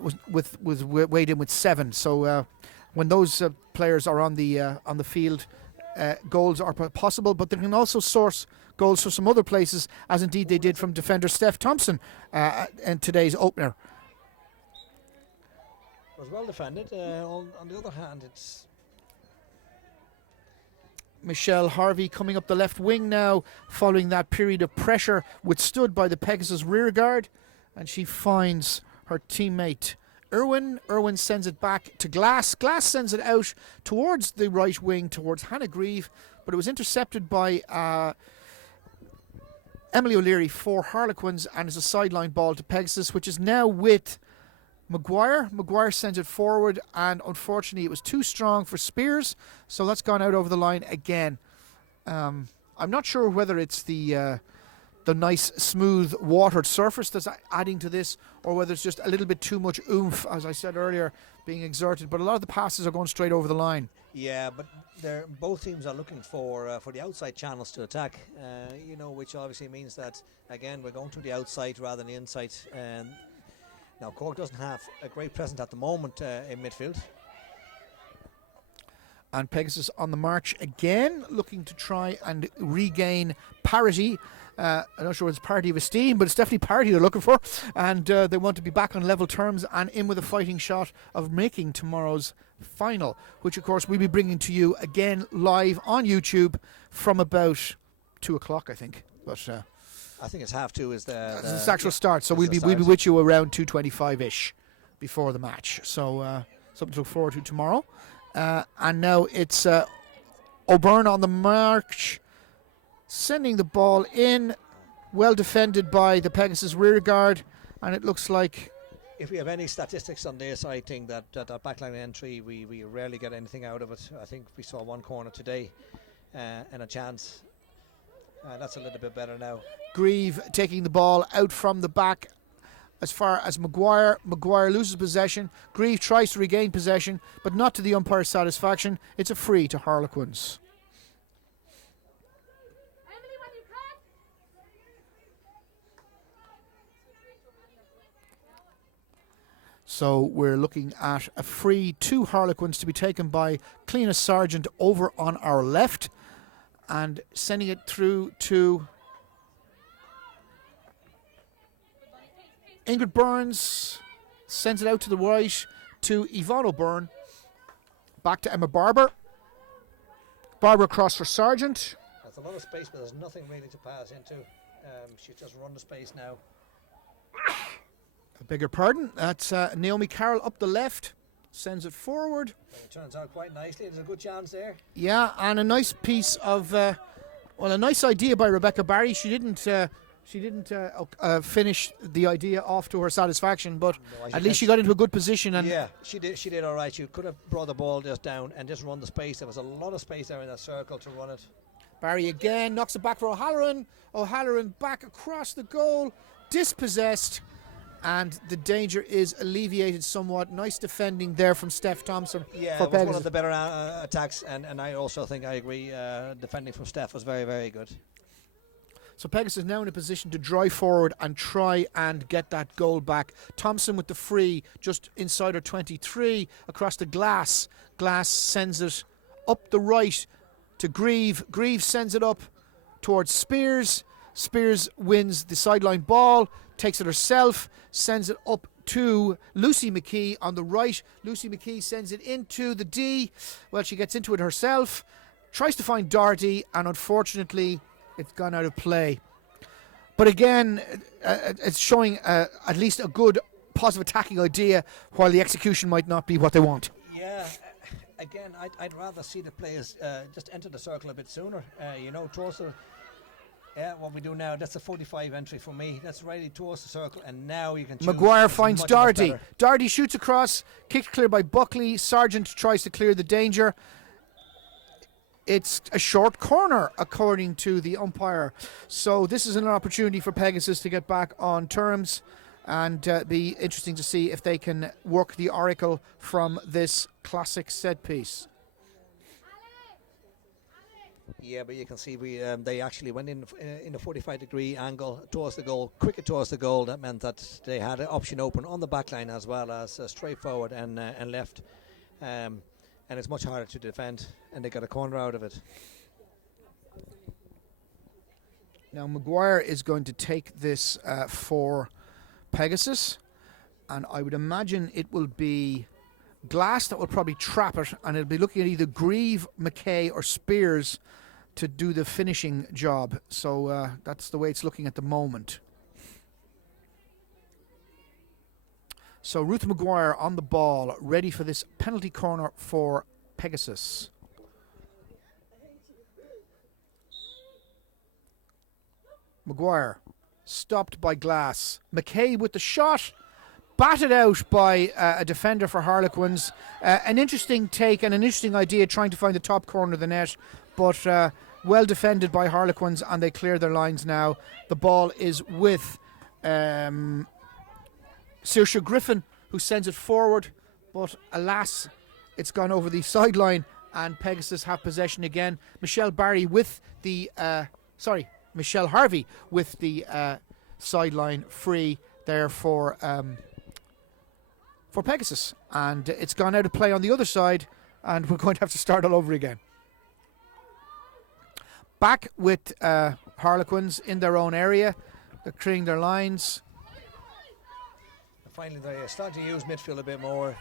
was weighed in with 7. So when those players are on the field, goals are possible, but they can also source goals from some other places, as indeed they did from defender Steph Thompson in today's opener. It was well defended. On the other hand, it's Michelle Harvey coming up the left wing now, following that period of pressure withstood by the Pegasus rearguard, and she finds her teammate Irwin. Irwin sends it back to Glass. Glass sends it out towards the right wing, towards Hannah Grieve, but it was intercepted by Emily O'Leary for Harlequins, and is a sideline ball to Pegasus, which is now with Maguire. Maguire sends it forward, and unfortunately it was too strong for Spears, so that's gone out over the line again. I'm not sure whether it's the nice smooth watered surface that's adding to this, or whether it's just a little bit too much oomph, as I said earlier, being exerted, but a lot of the passes are going straight over the line. Yeah, but both teams are looking for the outside channels to attack, which obviously means that, again, we're going to the outside rather than the inside. Now, Cork doesn't have a great presence at the moment in midfield. And Pegasus on the march again, looking to try and regain parity. I'm not sure it's parity of esteem, but it's definitely parity they're looking for. And they want to be back on level terms and in with a fighting shot of making tomorrow's final, which, of course, we'll be bringing to you again live on YouTube from about 2 o'clock, I think. But I think it's 1:30 is the actual start, so we'll be with you around 2:25ish before the match. So something to look forward to tomorrow. And now it's O'Byrne on the march, sending the ball in, well defended by the Pegasus rearguard, and it looks like, if we have any statistics on this, I think that our backline entry, we rarely get anything out of it. I think we saw one corner today and a chance. That's a little bit better now. Grieve taking the ball out from the back as far as Maguire. Maguire loses possession. Grieve tries to regain possession, but not to the umpire's satisfaction. It's a free to Harlequins. So we're looking at a free to Harlequins to be taken by Cleena Sargent over on our left, and sending it through to Ingrid Burns, sends it out to the right to Yvonne O'Byrne. Back to Emma Barber. Barber across for Sargent. That's a lot of space, but there's nothing really to pass into. She's just run the space now. I beg your pardon. That's Naomi Carroll up the left. Sends it forward. Well, it turns out quite nicely. There's a good chance there. Yeah, and a nice piece of, a nice idea by Rebecca Barry. She didn't finish the idea off to her satisfaction, but at least she got into a good position. And yeah, she did all right. She could have brought the ball just down and just run the space. There was a lot of space there in that circle to run it. Barry again knocks it back for O'Halloran. O'Halloran back across the goal, dispossessed. And the danger is alleviated somewhat. Nice defending there from Steph Thompson. Yeah, for it was one of the better attacks, and I also think I agree. Defending from Steph was very, very good. So Pegasus now in a position to drive forward and try and get that goal back. Thompson with the free just inside her 23 across the glass. Glass sends it up the right to Grieve. Grieve sends it up towards Spears. Spears wins the sideline ball, takes it herself, sends it up to Lucy McKee on the right. Lucy McKee sends it into the D. Well, she gets into it herself, tries to find Doherty, and unfortunately it's gone out of play. But again, it's showing at least a good positive attacking idea, while the execution might not be what they want. Yeah, again, I'd rather see the players just enter the circle a bit sooner. Towards the... Yeah, what we do now, that's a 45 entry for me. That's right towards the circle, and now you can choose. Maguire finds Doherty. Doherty shoots across, kicked clear by Buckley. Sargent tries to clear the danger. It's a short corner, according to the umpire. So this is an opportunity for Pegasus to get back on terms, and be interesting to see if they can work the oracle from this classic set piece. Yeah, but you can see they actually went in a 45-degree angle towards the goal, quicker towards the goal. That meant that they had an option open on the back line as well as straight forward and left. And it's much harder to defend, and they got a corner out of it. Now Maguire is going to take this for Pegasus, and I would imagine it will be Glass that will probably trap it, and it'll be looking at either Grieve, McKay or Spears to do the finishing job. So that's the way it's looking at the moment. So Ruth Maguire on the ball, ready for this penalty corner for Pegasus. Maguire stopped by Glass. McKay with the shot, batted out by a defender for Harlequins. An interesting take and an interesting idea, trying to find the top corner of the net, but well defended by Harlequins, and they clear their lines now. The ball is with Saoirse Griffin, who sends it forward, but alas, it's gone over the sideline, and Pegasus have possession again. Michelle Harvey with the sideline free there for Pegasus, and it's gone out of play on the other side, and we're going to have to start all over again. Back with Harlequins in their own area. They're clearing their lines. Finally, they start to use midfield a bit more.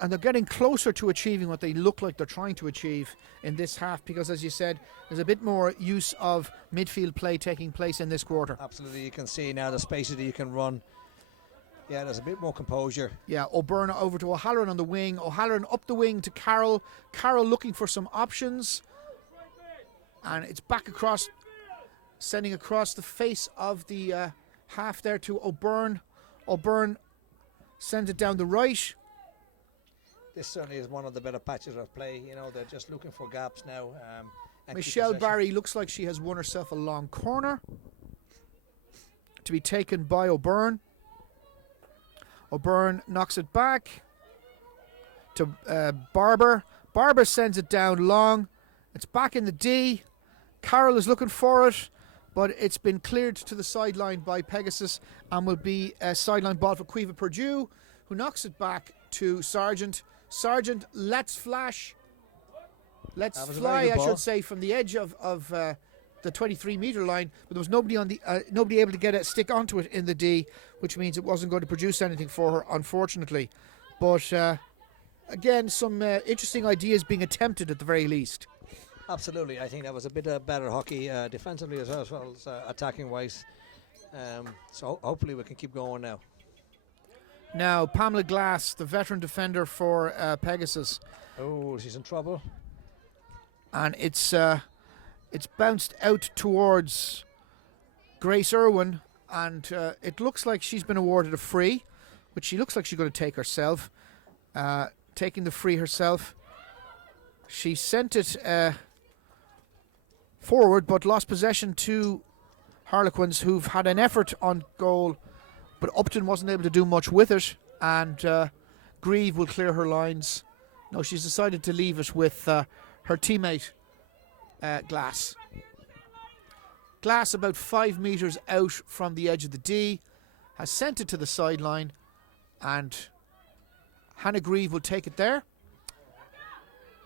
And they're getting closer to achieving what they look like they're trying to achieve in this half, because, as you said, there's a bit more use of midfield play taking place in this quarter. Absolutely, you can see now the spaces that you can run. Yeah, there's a bit more composure. Yeah, O'Byrne over to O'Halloran on the wing. O'Halloran up the wing to Carroll. Carroll looking for some options. And it's back across, sending across the face of the half there to O'Byrne. O'Byrne sends it down the right. This certainly is one of the better patches of play. You know, they're just looking for gaps now. Michelle Barry looks like she has won herself a long corner to be taken by O'Byrne. O'Byrne knocks it back to Barber. Barber sends it down long. It's back in the D. Carroll is looking for it, but it's been cleared to the sideline by Pegasus and will be a sideline ball for Caoimhe Purdue, who knocks it back to Sargent. Sargent lets flash. Let's fly, I should say, from the edge of the 23-metre line, but there was nobody on the nobody able to get a stick onto it in the D, which means it wasn't going to produce anything for her, unfortunately. But again, some interesting ideas being attempted at the very least. Absolutely, I think that was a bit better hockey defensively as well as attacking-wise. So hopefully we can keep going now. Now, Pamela Glass, the veteran defender for Pegasus. Oh, she's in trouble. And it's bounced out towards Grace Irwin, and it looks like she's been awarded a free, which she looks like she's going to take herself. Taking the free herself. She sent it forward, but lost possession to Harlequins, who've had an effort on goal, but Upton wasn't able to do much with it, and Grieve will clear her lines No, she's decided to leave it with her teammate, Glass. Glass, about 5 metres out from the edge of the D, has sent it to the sideline, and Hannah Grieve will take it there.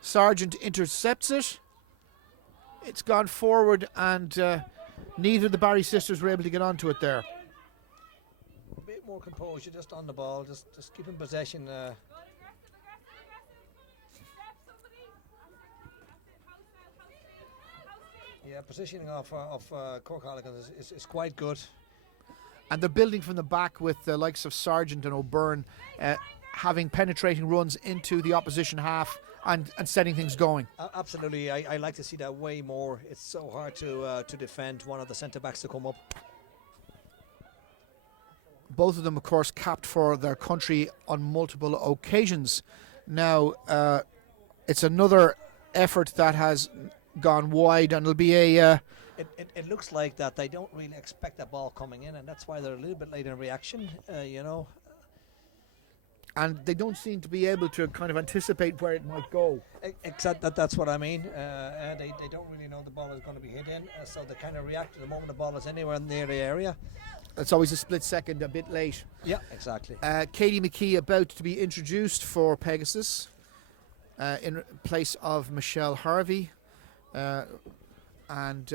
Sargent intercepts it. It's gone forward, and neither of the Barry sisters were able to get onto it there. A bit more composure, just on the ball, just keeping possession. Yeah, positioning of Cork Harlequins is quite good. And they're building from the back with the likes of Sargent and O'Byrne having penetrating runs into the opposition half and setting things going. Absolutely, I like to see that way more. It's so hard to defend one of the centre-backs to come up. Both of them, of course, capped for their country on multiple occasions. Now, it's another effort that has gone wide, and it'll be a... It looks like that they don't really expect that ball coming in, and that's why they're a little bit late in reaction, you know. And they don't seem to be able to kind of anticipate where it might go. Except that's what I mean. They don't really know the ball is going to be hit in, so they kind of react to the moment the ball is anywhere near the area. It's always a split second, a bit late. Yeah, exactly. Katie McKee about to be introduced for Pegasus in place of Michelle Harvey. And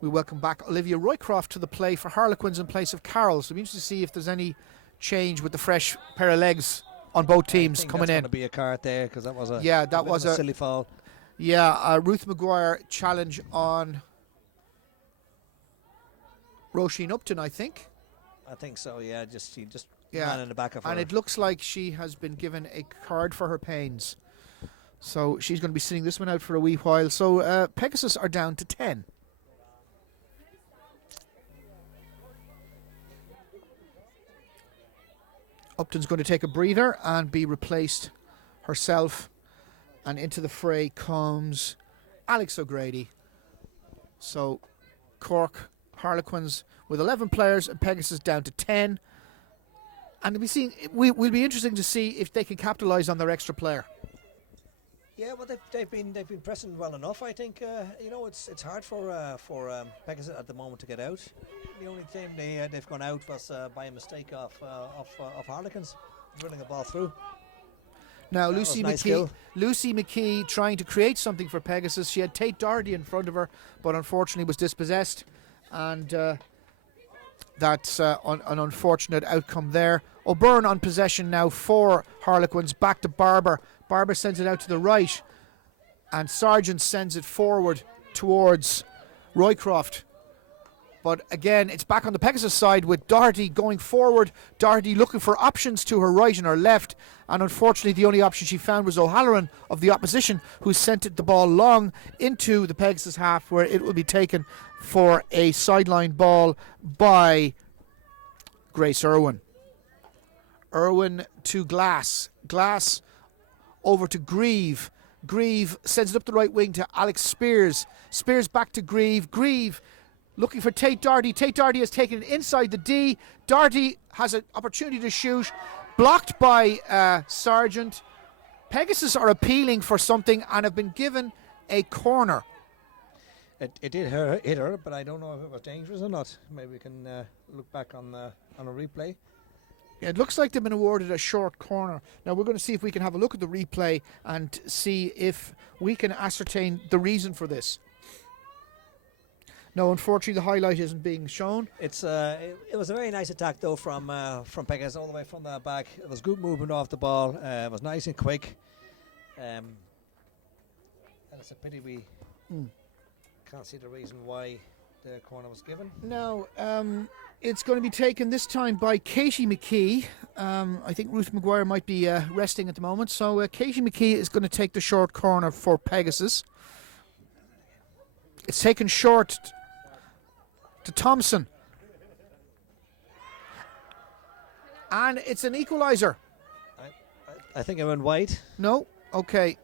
we welcome back Olivia Roycroft to the play for Harlequins in place of Carol. So it'll be interesting to see if there's any change with the fresh pair of legs on both teams coming in. That's going to be a card there, because that was a silly foul. Yeah, Ruth Maguire challenge on Roisin Upton, I think. I think so. Yeah, she just ran in the back of her. And it looks like she has been given a card for her pains. So she's going to be sitting this one out for a wee while. So Pegasus are down to 10. Upton's going to take a breather and be replaced herself. And into the fray comes Alex O'Grady. So Cork Harlequins with 11 players and Pegasus down to 10. And we'll be interesting to see if they can capitalise on their extra player. Yeah, well, they've been pressing well enough. I think you know, it's hard for Pegasus at the moment to get out. The only time they've gone out was by a mistake of Harlequins drilling a ball through. Now Lucy McKee trying to create something for Pegasus. She had Tate Doherty in front of her, but unfortunately was dispossessed, and that's an unfortunate outcome there. O'Byrne on possession now for Harlequins. Back to Barber. Barber sends it out to the right, and Sargent sends it forward towards Roycroft. But again, it's back on the Pegasus side with Doherty going forward. Doherty looking for options to her right and her left. And unfortunately, the only option she found was O'Halloran of the opposition, who sent the ball long into the Pegasus half, where it will be taken for a sideline ball by Grace Irwin. Irwin to Glass. Glass over to Grieve. Grieve sends it up the right wing to Alex Spears. Spears back to Grieve. Grieve looking for Tate Doherty. Tate Doherty has taken it inside the D. Doherty has an opportunity to shoot. Blocked by Sargent. Pegasus are appealing for something and have been given a corner. It did hit her, but I don't know if it was dangerous or not. Maybe we can look back on a replay. Yeah, it looks like they've been awarded a short corner. Now we're going to see if we can have a look at the replay and see if we can ascertain the reason for this. No, unfortunately, the highlight isn't being shown. It was a very nice attack though from Pegasus all the way from the back. It was good movement off the ball. It was nice and quick. And it's a pity we can't see the reason why the corner was given. Now, it's going to be taken this time by Katie McKee. I think Ruth Maguire might be resting at the moment. So Katie McKee is going to take the short corner for Pegasus. It's taken short to Thompson. And it's an equalizer. I think it went wide. No? Okay.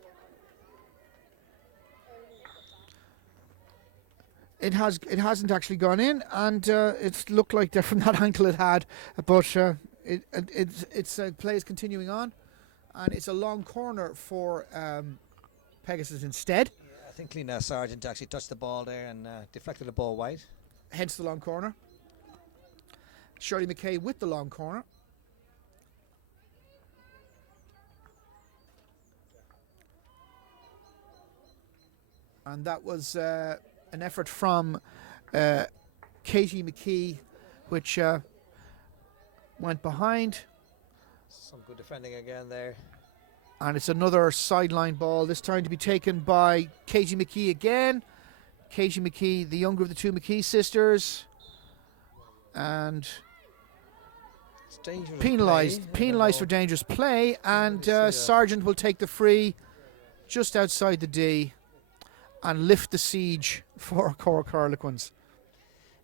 It hasn't actually gone in, and it looked like from that angle it had, but its play is continuing on, and it's a long corner for Pegasus instead. Yeah, I think Cliona Sargent actually touched the ball there and deflected the ball wide. Hence the long corner. Shirley McKay with the long corner. And that was an effort from Katie McKee, which went behind. Some good defending again there. And it's another sideline ball, this time to be taken by Katie McKee again. Katie McKee, the younger of the two McKee sisters. And penalised for dangerous play. And Sargent will take the free just outside the D and lift the siege for Cork Harlequins.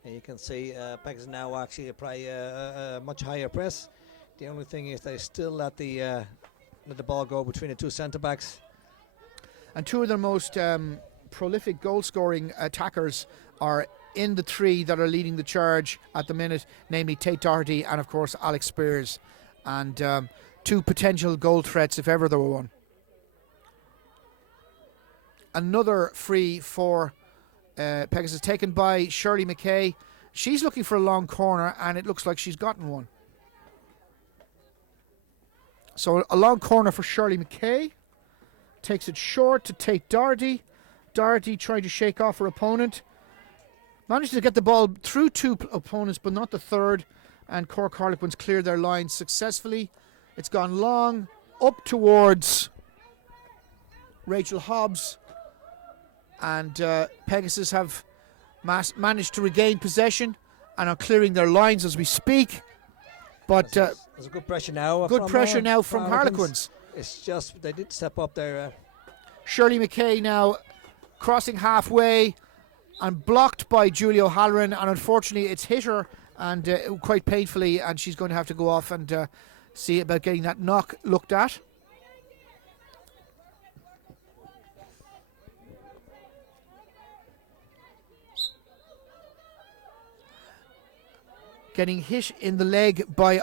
And you can see Pegasus now actually apply a much higher press. The only thing is they still let the ball go between the two centre backs. And two of their most prolific goal-scoring attackers are in the three that are leading the charge at the minute, namely Tate Doherty and, of course, Alex Spears. And two potential goal threats if ever there were one. Another free for Pegasus taken by Shirley McKay. She's looking for a long corner, and it looks like she's gotten one. So a long corner for Shirley McKay. Takes it short to Tate Doherty. Doherty trying to shake off her opponent. Managed to get the ball through two opponents, but not the third. And Cork Harlequins cleared their lines successfully. It's gone long, up towards Rachel Hobbs. And Pegasus have managed to regain possession and are clearing their lines as we speak. But there's a good pressure now. Good pressure now from Harlequins. It's just they did step up there. Shirley McKay now crossing halfway and blocked by Julie O'Halloran, and unfortunately it's hit her and quite painfully, and she's going to have to go off and see about getting that knock looked at. Getting hit in the leg by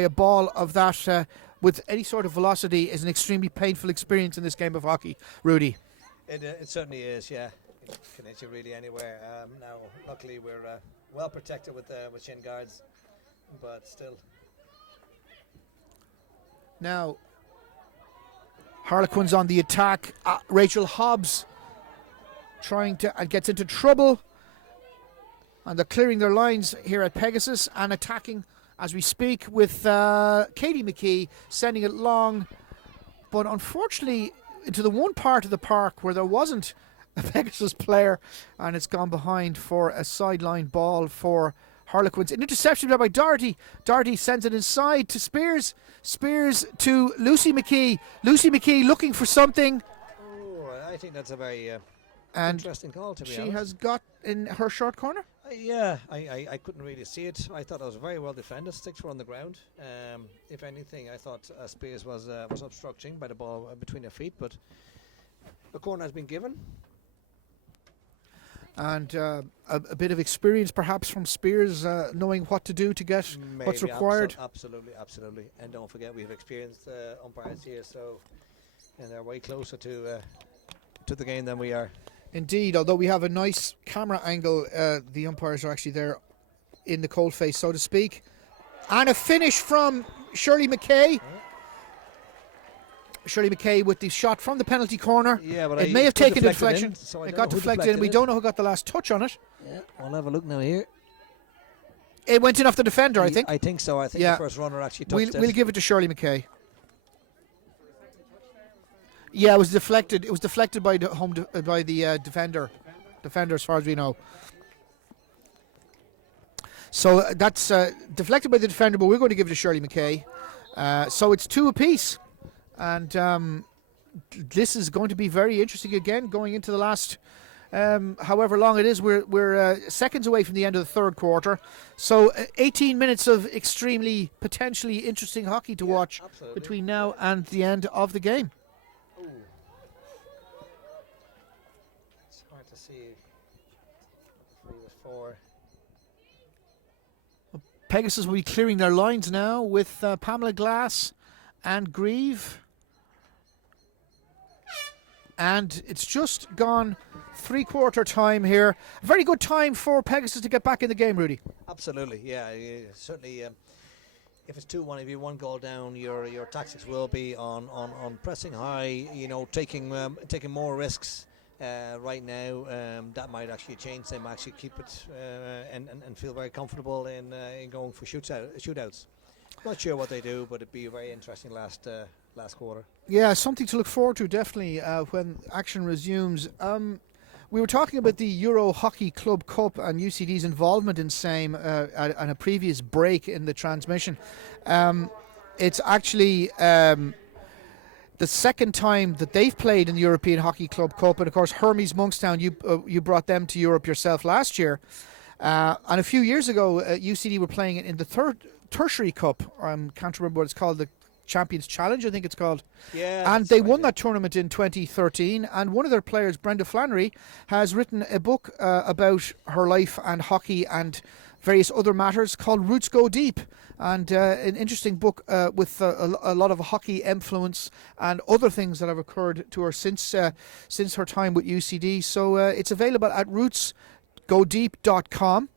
a ball of that with any sort of velocity is an extremely painful experience in this game of hockey, Rudy. It certainly is, yeah. It can hit you really anywhere. Now, luckily, we're well protected with shin guards, but still. Now, Harlequins on the attack. Rachel Hobbs trying to gets into trouble. And they're clearing their lines here at Pegasus and attacking as we speak with Katie McKee sending it long. But unfortunately, into the one part of the park where there wasn't a Pegasus player, and it's gone behind for a sideline ball for Harlequins. An interception by Doherty. Doherty sends it inside to Spears. Spears to Lucy McKee. Lucy McKee looking for something. Oh, I think that's a very and interesting call, to be she honest. has got in her short corner. Yeah, I couldn't really see it. I thought it was very well defended. Sticks were on the ground. If anything, I thought Spears was obstructing by the ball between her feet, but the corner has been given. And a bit of experience perhaps from Spears, knowing what to do to get what's required. Absolutely. And don't forget, we have experienced umpires here, and they're way closer to the game than we are. Indeed, although we have a nice camera angle, the umpires are actually there in the coalface, so to speak. And a finish from Shirley McKay. Shirley McKay with the shot from the penalty corner. Yeah, but it may have taken deflection. So it got deflected in. We don't know who got the last touch on it. Yeah, we'll have a look now here. It went in off the defender, I think. I think so. I think the first runner actually touched it. We'll give it to Shirley McKay. Yeah, it was deflected. It was deflected by the defender. Defender, as far as we know. So that's deflected by the defender, but we're going to give it to Shirley McKay. So it's two apiece. And this is going to be very interesting again, going into the last, however long it is. We're seconds away from the end of the third quarter. So 18 minutes of extremely, potentially interesting hockey to watch between now and the end of the game. It's hard to see. 3 was 4. Pegasus will be clearing their lines now with Pamela Glass and Grieve. and it's just gone three-quarter time here. A very good time for Pegasus to get back in the game, Rudy. Absolutely, yeah. Certainly, if it's 2-1, if you're one goal down, your tactics will be on pressing high, taking more risks. Right now, that might actually change. They might actually keep it and feel very comfortable in going for shootouts. Not sure what they do, but it'd be a very interesting last quarter. Yeah, something to look forward to, definitely, when action resumes. We were talking about the Euro Hockey Club Cup and UCD's involvement in same on a previous break in the transmission. It's actually the second time that they've played in the European Hockey Club Cup, and of course Hermes Monkstown, you brought them to Europe yourself last year, and a few years ago UCD were playing it in the tertiary cup. Can't remember what it's called, the Champions Challenge, I think it's called. Yeah, and they won that tournament in 2013, and one of their players, Brenda Flannery, has written a book about her life and hockey and various other matters called Roots Go Deep, and an interesting book with a lot of hockey influence and other things that have occurred to her since her time with UCD. So it's available at rootsgodeep.com.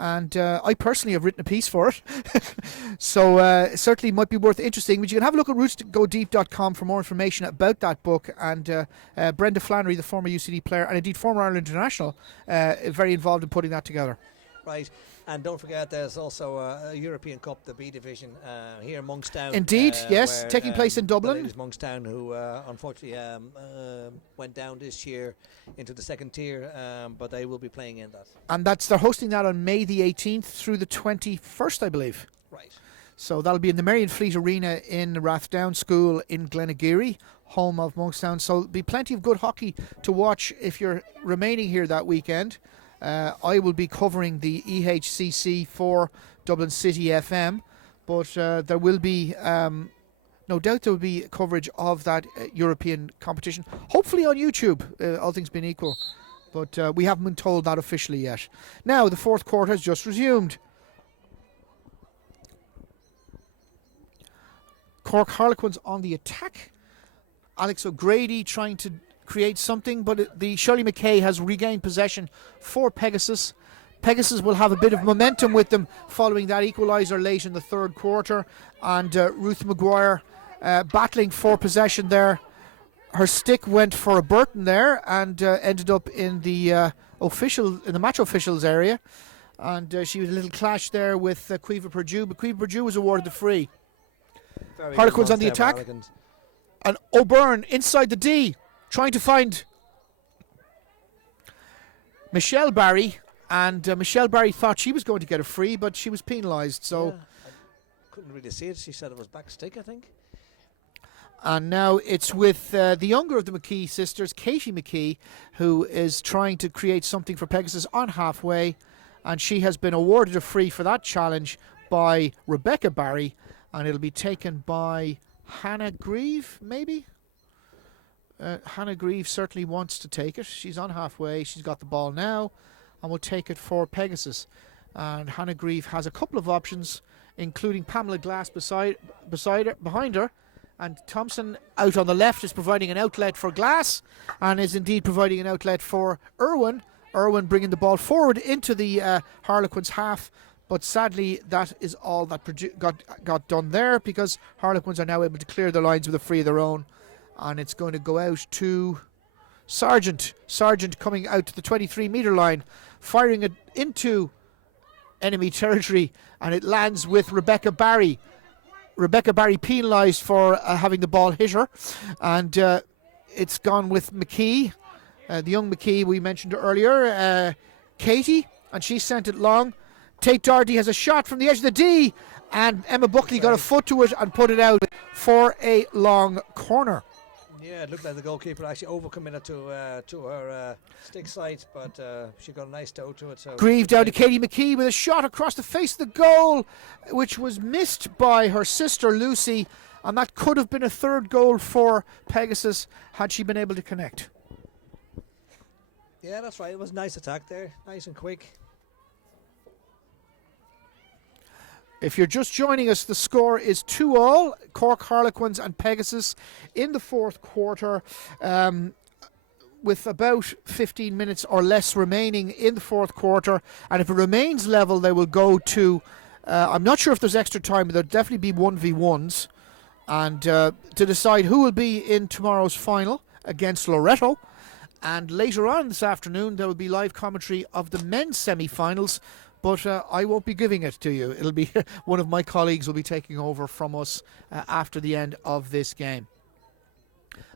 And I personally have written a piece for it. So certainly might be worth interesting. But you can have a look at rootsgodeep.com for more information about that book. And Brenda Flannery, the former UCD player and indeed former Ireland international, very involved in putting that together. Right. And don't forget, there's also a European Cup, the B division, here in Monkstown. Indeed, yes, where, taking place in Dublin. The ladies Monkstown, who unfortunately went down this year into the second tier, but they will be playing in that. And they're hosting that on May the 18th through the 21st, I believe. Right. So that'll be in the Marion Fleet Arena in Rathdown School in Glenageary, home of Monkstown. So there'll be plenty of good hockey to watch if you're remaining here that weekend. I will be covering the EHCC for Dublin City FM, but there will be, no doubt there will be coverage of that European competition, hopefully on YouTube, all things being equal, but we haven't been told that officially yet. Now, the fourth quarter has just resumed. Cork Harlequins on the attack. Alex O'Grady trying to create something, but the Shirley McKay has regained possession for Pegasus. Pegasus will have a bit of momentum with them following that equalizer late in the third quarter, and Ruth Maguire battling for possession there. Her stick went for a Burton there and ended up in the match officials area, and she was a little clash there with Quiva Purdue, but Quiva Purdue was awarded the free. Harlequins on the attack, Harlequins. And O'Byrne inside the D, trying to find Michelle Barry, and Michelle Barry thought she was going to get a free, but she was penalised. So yeah, I couldn't really see it. She said it was back stick, I think. And now it's with the younger of the McKee sisters, Katie McKee, who is trying to create something for Pegasus on halfway, and she has been awarded a free for that challenge by Rebecca Barry, and it'll be taken by Hannah Grieve, maybe? Hannah Grieve certainly wants to take it. She's on halfway. She's got the ball now and will take it for Pegasus. And Hannah Grieve has a couple of options, including Pamela Glass behind her. And Thompson out on the left is providing an outlet for Glass and is indeed providing an outlet for Irwin. Irwin bringing the ball forward into the Harlequins half. But sadly, that is all that got done there, because Harlequins are now able to clear their lines with a free of their own. And it's going to go out to Sargent. Sargent coming out to the 23-metre line, firing it into enemy territory, and it lands with Rebecca Barry. Rebecca Barry penalised for having the ball hit her, and it's gone with McKee, the young McKee we mentioned earlier, Katie, and she sent it long. Tate Doherty has a shot from the edge of the D, and Emma Buckley got a foot to it and put it out for a long corner. Yeah, it looked like the goalkeeper actually overcommitted to her stick sight, but she got a nice toe to it. So Grieve down to Katie McKee with a shot across the face of the goal, which was missed by her sister Lucy, and that could have been a third goal for Pegasus had she been able to connect. Yeah, that's right. It was a nice attack there, nice and quick. If you're just joining us, the score is 2-2, Cork Harlequins and Pegasus in the fourth quarter. with about 15 minutes or less remaining in the fourth quarter, and if it remains level, they will go to, I'm not sure if there's extra time, but there'll definitely be 1v1s, and to decide who will be in tomorrow's final against Loretto. And later on this afternoon, there will be live commentary of the men's semi-finals, but I won't be giving it to you. It'll be one of my colleagues will be taking over from us after the end of this game.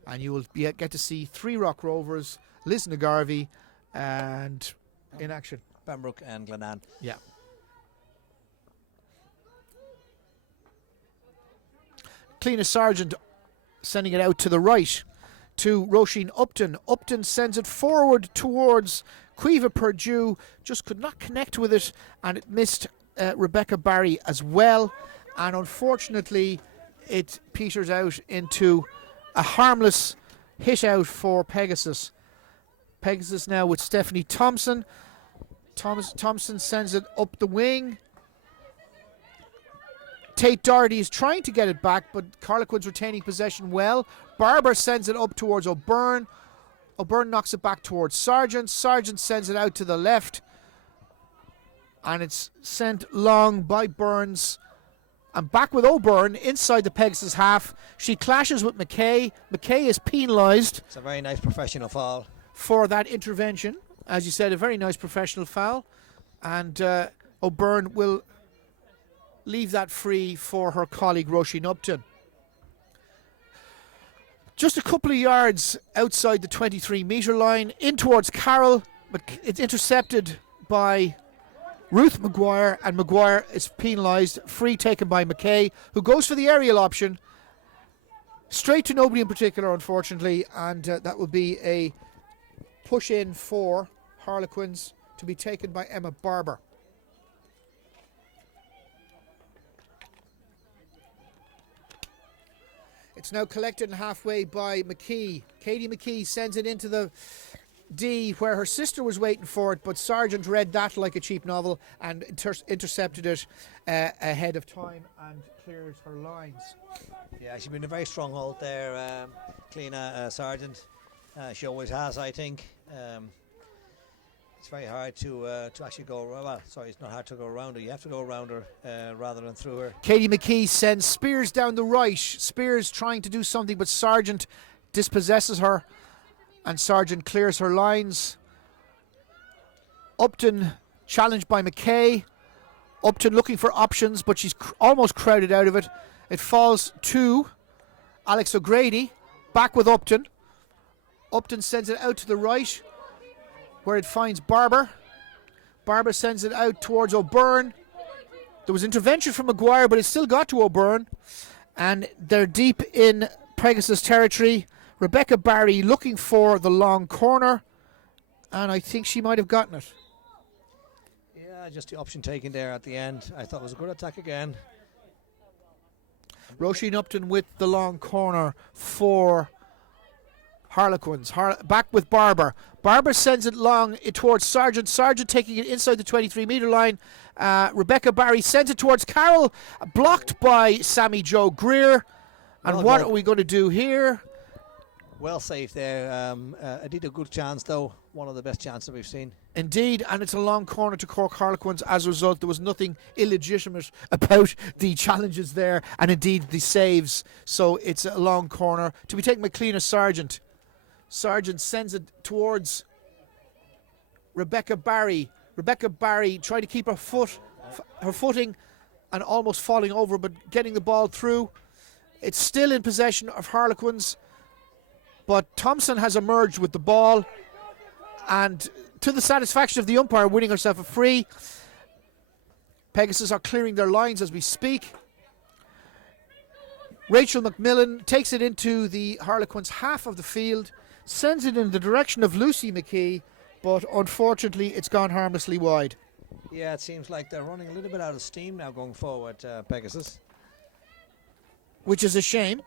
And you will get to see 3 Rock Rovers, Lisnagarvey, and in action. Pembroke and Glenanne. Yeah. Cleena Sargent sending it out to the right to Roisin Upton. Upton sends it forward towards Cueva Perdue, just could not connect with it, and it missed Rebecca Barry as well. And unfortunately, it peters out into a harmless hit out for Pegasus. Pegasus now with Stephanie Thompson. Thompson sends it up the wing. Tate Doherty is trying to get it back, but Harlequins retaining possession well. Barber sends it up towards O'Byrne. O'Byrne knocks it back towards Sargent. Sargent sends it out to the left. And it's sent long by Burns. And back with O'Byrne inside the Pegasus half. She clashes with McKay. McKay is penalised. It's a very nice professional foul. For that intervention. As you said, a very nice professional foul. And O'Byrne will leave that free for her colleague Roisin Upton. Just a couple of yards outside the 23-metre line. In towards Carroll. But it's intercepted by Ruth Maguire, and Maguire is penalised. Free taken by McKay, who goes for the aerial option. Straight to nobody in particular, unfortunately, and that will be a push in for Harlequins to be taken by Emma Barber. It's now collected halfway by McKee. Katie McKee sends it into the D where her sister was waiting for it, but Sargent read that like a cheap novel and intercepted it ahead of time and clears her lines. Yeah, she's been a very strong hold there, Cleena Sargent. She always has, I think. It's very hard to actually go around. Well, sorry, it's not hard to go around her. You have to go around her rather than through her. Katie McKee sends Spears down the right. Spears trying to do something, but Sargent dispossesses her. And Sargent clears her lines. Upton challenged by McKay. Upton looking for options, but she's almost crowded out of it. It falls to Alex O'Grady. Back with Upton. Upton sends it out to the right, where it finds Barber. Barber sends it out towards O'Byrne. There was intervention from Maguire, but it still got to O'Byrne. And they're deep in Pegasus territory. Rebecca Barry looking for the long corner, and I think she might have gotten it. Yeah, just the option taken there at the end. I thought it was a good attack again. Roisin Upton with the long corner for Harlequins. Back with Barber. Barber sends it long towards Sargent. Sargent taking it inside the 23-metre line. Rebecca Barry sends it towards Carroll, blocked by Sammy Jo Greer. And what are we going to do here? Well saved there. Indeed a good chance though. One of the best chances we've seen. Indeed, and it's a long corner to Cork Harlequins. As a result, there was nothing illegitimate about the challenges there, and indeed the saves. So it's a long corner to be taken by Cleena Sargent. Sargent sends it towards Rebecca Barry. Rebecca Barry trying to keep her footing and almost falling over, but getting the ball through. It's still in possession of Harlequins, but Thompson has emerged with the ball, and to the satisfaction of the umpire, winning herself a free. Pegasus are clearing their lines as we speak. Rachel McMillan takes it into the Harlequins half of the field, sends it in the direction of Lucy McKee, but unfortunately it's gone harmlessly wide. Yeah, it seems like they're running a little bit out of steam now going forward, Pegasus. Which is a shame.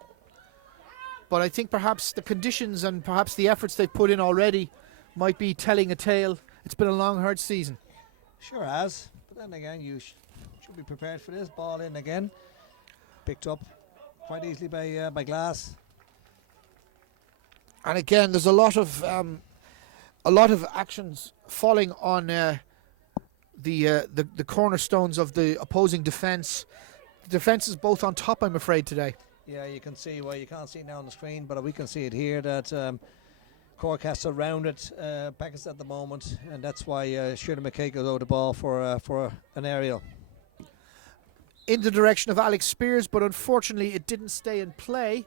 But I think perhaps the conditions and perhaps the efforts they've put in already might be telling a tale. It's been a long, hard season. Sure has. But then again, you should be prepared for this. Ball in again. Picked up quite easily by Glass. And again, there's a lot of a lot of actions falling on the cornerstones of the opposing defence. The defence is both on top, I'm afraid, today. Yeah, you can see, well, you can't see it now on the screen, but we can see it here that Cork has surrounded Pegasus at the moment, and that's why Shirley McKay goes over the ball for an aerial. In the direction of Alex Spears, but unfortunately it didn't stay in play,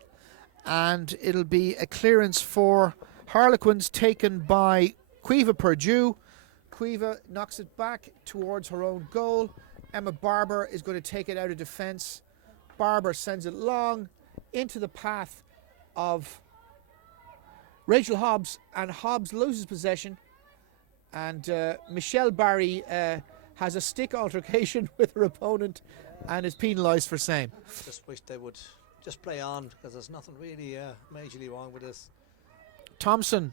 and it'll be a clearance for Harlequins taken by Quiva Perdue. Quiva knocks it back towards her own goal. Emma Barber is going to take it out of defence. Barber sends it long into the path of Rachel Hobbs, and Hobbs loses possession, and Michelle Barry has a stick altercation with her opponent and is penalised for same. Just wish they would just play on, because there's nothing really majorly wrong with this. Thompson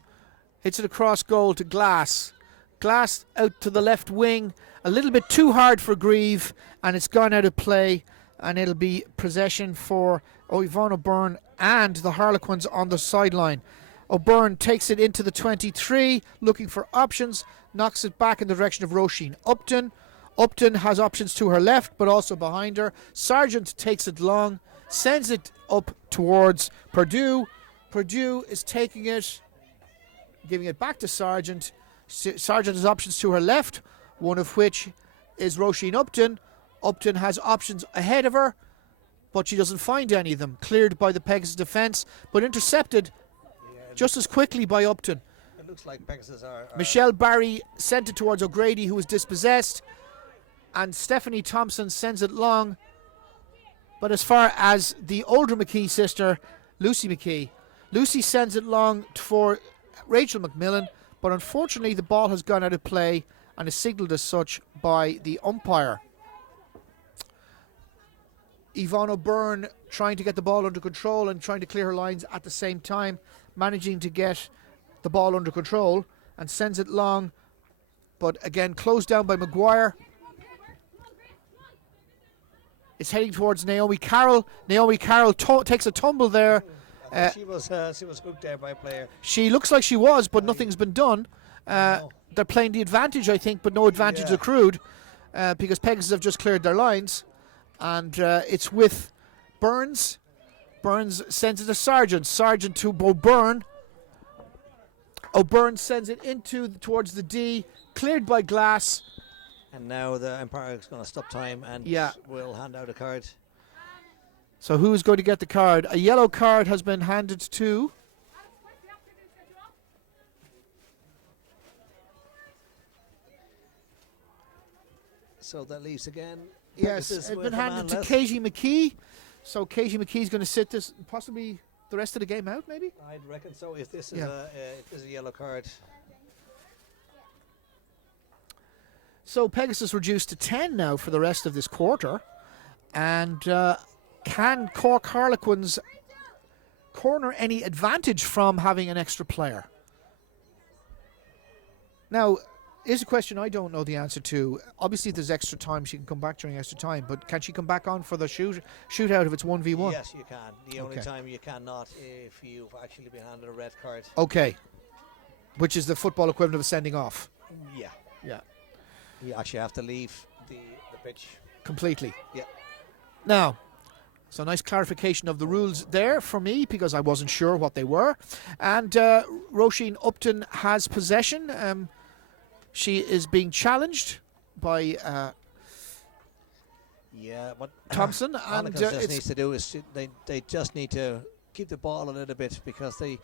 hits it across goal to Glass. Glass out to the left wing, a little bit too hard for Grieve, and it's gone out of play, and it'll be possession for Yvonne O'Byrne and the Harlequins on the sideline. O'Byrne takes it into the 23, looking for options, knocks it back in the direction of Roisin Upton. Upton has options to her left, but also behind her. Sargent takes it long, sends it up towards Perdue. Perdue is taking it, giving it back to Sargent. Sargent has options to her left, one of which is Roisin Upton. Upton has options ahead of her, but she doesn't find any of them. Cleared by the Pegasus defence, but intercepted just as quickly by Upton. It looks like Pegasus are Michelle Barry sent it towards O'Grady, who was dispossessed, and Stephanie Thompson sends it long. But as far as the older McKee sister, Lucy McKee, Lucy sends it long for Rachel McMillan, but unfortunately the ball has gone out of play and is signalled as such by the umpire. Yvonne O'Byrne trying to get the ball under control and trying to clear her lines at the same time, managing to get the ball under control and sends it long, but again closed down by Maguire. It's heading towards Naomi Carroll. Naomi Carroll takes a tumble there. she was hooked there by a player. She looks like she was, but nothing's been done. No. They're playing the advantage, I think, but no advantage accrued because Pegasus have just cleared their lines. And it's with Burns. Burns sends it to Sargent. Sargent to O'Byrne. O'Byrne sends it towards the D. Cleared by Glass. And now the umpire is going to stop time and will hand out a card. So who's going to get the card? A yellow card has been handed to... So that leaves again. Yes, it's been handed to Katie McKee. So Katie McKee's going to sit this, possibly the rest of the game out, maybe? I'd reckon so, if this is a yellow card. So Pegasus reduced to 10 now for the rest of this quarter. And can Cork Harlequins corner any advantage from having an extra player? Now, here's a question I don't know the answer to. Obviously, if there's extra time, she can come back during extra time. But can she come back on for the shootout if it's 1v1? Yes, you can. The only time you cannot if you've actually been handed a red card. Okay. Which is the football equivalent of sending off. Yeah. Yeah. You actually have to leave the pitch. Completely. Yeah. Now, so nice clarification of the rules there for me because I wasn't sure what they were. And Roisin Upton has possession. She is being challenged by what Thompson. And just needs to do is they just need to keep the ball a little bit because they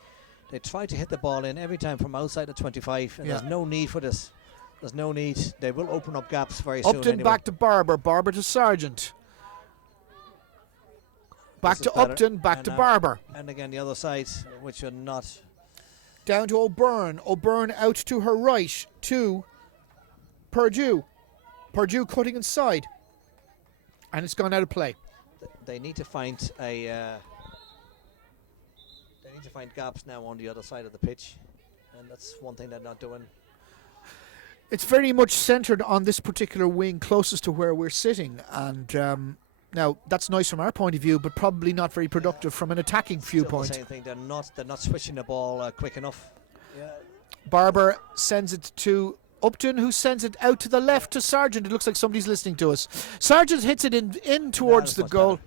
try to hit the ball in every time from outside the 25, and there's no need for this. There's no need. They will open up gaps very soon. Upton back to Barber. Barber to Sargent. Back to Upton. Back to Barber. And again the other side, which are not. Down to O'Byrne. O'Byrne out to her right to Perdue. Perdue cutting inside. And it's gone out of play. They need to find gaps now on the other side of the pitch. And that's one thing they're not doing. It's very much centred on this particular wing closest to where we're sitting. And now, that's nice from our point of view, but probably not very productive from an attacking viewpoint. The same thing. They're not switching the ball quick enough. Yeah. Barber sends it to Upton, who sends it out to the left to Sargent. It looks like somebody's listening to us. Sargent hits it in towards the goal.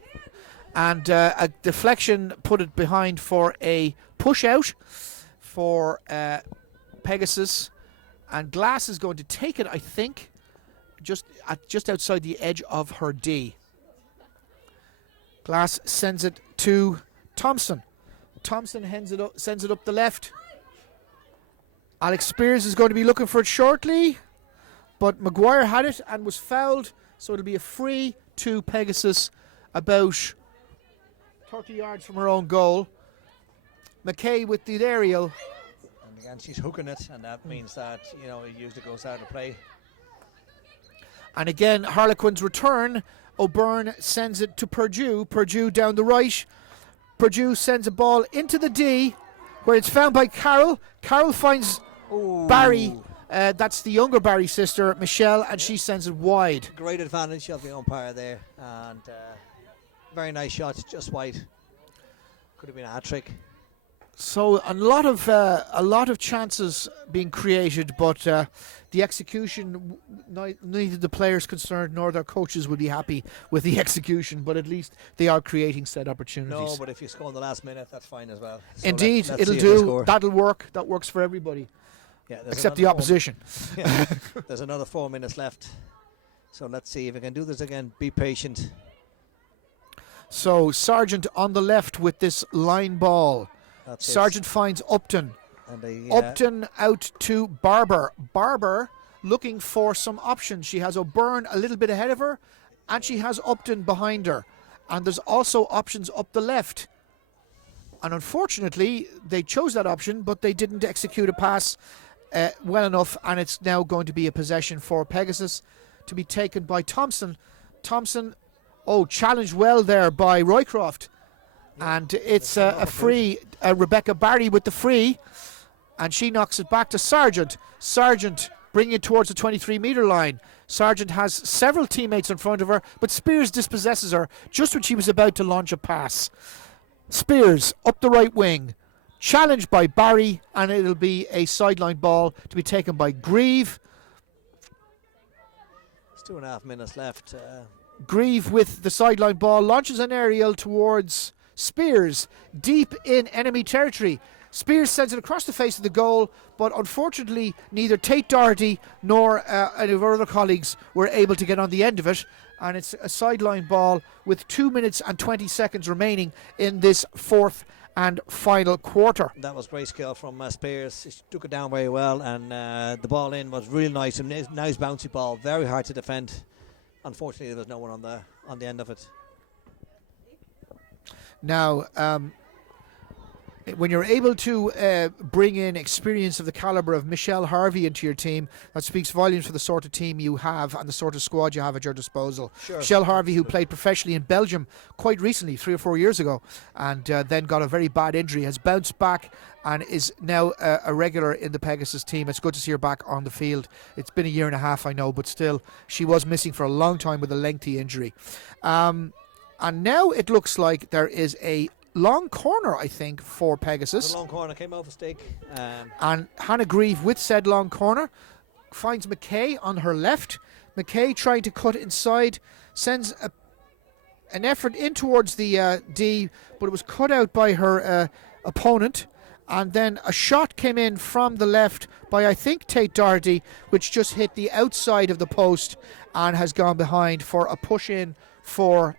And a deflection put it behind for a push out for Pegasus. And Glass is going to take it, I think, just outside the edge of her D. Glass sends it to Thompson. Thompson sends it up the left. Alex Spears is going to be looking for it shortly, but Maguire had it and was fouled, so it'll be a free to Pegasus about 30 yards from her own goal. McKay with the aerial. And again, she's hooking it, and that means that, you know, it usually goes out of play. And again, Harlequins return. O'Byrne sends it to Purdue. Purdue down the right. Purdue sends a ball into the D, where it's found by Carol. Carol finds Barry. That's the younger Barry sister, Michelle, and she sends it wide. Great advantage of the umpire there, and very nice shot, just wide. Could have been a hat-trick. So a lot of chances being created, but the execution, neither the players concerned nor their coaches would be happy with the execution, but at least they are creating said opportunities. No, but if you score in the last minute, that's fine as well. So Indeed, let's it'll do. That'll work. That works for everybody, except the opposition. Yeah, there's another 4 minutes left. So let's see if we can do this again. Be patient. So Sargent on the left with this line ball. That's Sargent finds Upton. And Upton out to Barber. Barber looking for some options. She has O'Byrne a little bit ahead of her, and she has Upton behind her. And there's also options up the left. And unfortunately, they chose that option, but they didn't execute a pass well enough, and it's now going to be a possession for Pegasus to be taken by Thompson. Thompson, challenged well there by Roycroft. And it's a free, Rebecca Barry with the free, and she knocks it back to Sargent. Sargent bringing it towards the 23-metre line. Sargent has several teammates in front of her, but Spears dispossesses her just when she was about to launch a pass. Spears up the right wing, challenged by Barry, and it'll be a sideline ball to be taken by Grieve. It's 2.5 minutes left. Grieve with the sideline ball, launches an aerial towards Spears, deep in enemy territory. Spears sends it across the face of the goal, but unfortunately neither Tate Doherty nor any of our other colleagues were able to get on the end of it, and it's a sideline ball with 2 minutes and 20 seconds remaining in this fourth and final quarter. That was great skill from Spears. She took it down very well, and the ball in was real nice. A nice bouncy ball, very hard to defend. Unfortunately, there was no one on the end of it. Now, when you're able to bring in experience of the calibre of Michelle Harvey into your team, that speaks volumes for the sort of team you have and the sort of squad you have at your disposal. Sure. Michelle Harvey, who played professionally in Belgium quite recently, 3 or 4 years ago, and then got a very bad injury, has bounced back and is now a regular in the Pegasus team. It's good to see her back on the field. It's been 1.5 years, I know, but still, she was missing for a long time with a lengthy injury. And now it looks like there is a long corner, I think, for Pegasus. The long corner came off a stick. And Hannah Grieve with said long corner finds McKay on her left. McKay trying to cut inside, sends an effort in towards the D, but it was cut out by her opponent. And then a shot came in from the left by, I think, Tate Doherty, which just hit the outside of the post and has gone behind for a push-in for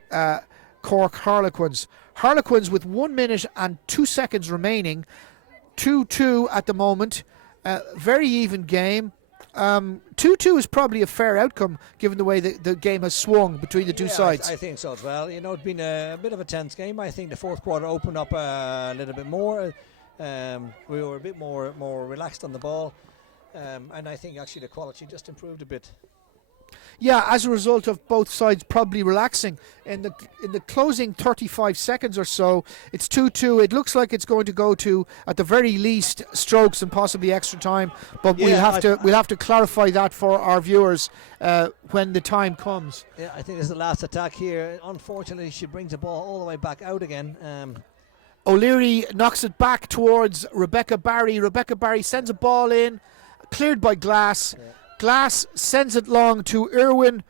Cork Harlequins. Harlequins with 1 minute and 2 seconds remaining. 2-2 at the moment. Very even game. 2-2 is probably a fair outcome given the way the game has swung between the two sides. I think so as well. You know, it's been a bit of a tense game. I think the fourth quarter opened up a little bit more. We were a bit more relaxed on the ball. And I think actually the quality just improved a bit. Yeah, as a result of both sides probably relaxing. In the closing 35 seconds or so, it's 2-2. It looks like it's going to go to, at the very least, strokes and possibly extra time. But we'll have to clarify that for our viewers when the time comes. Yeah, I think this is the last attack here. Unfortunately, she brings the ball all the way back out again. O'Leary knocks it back towards Rebecca Barry. Rebecca Barry sends a ball in, cleared by Glass. Yeah. Glass sends it long to Irwin,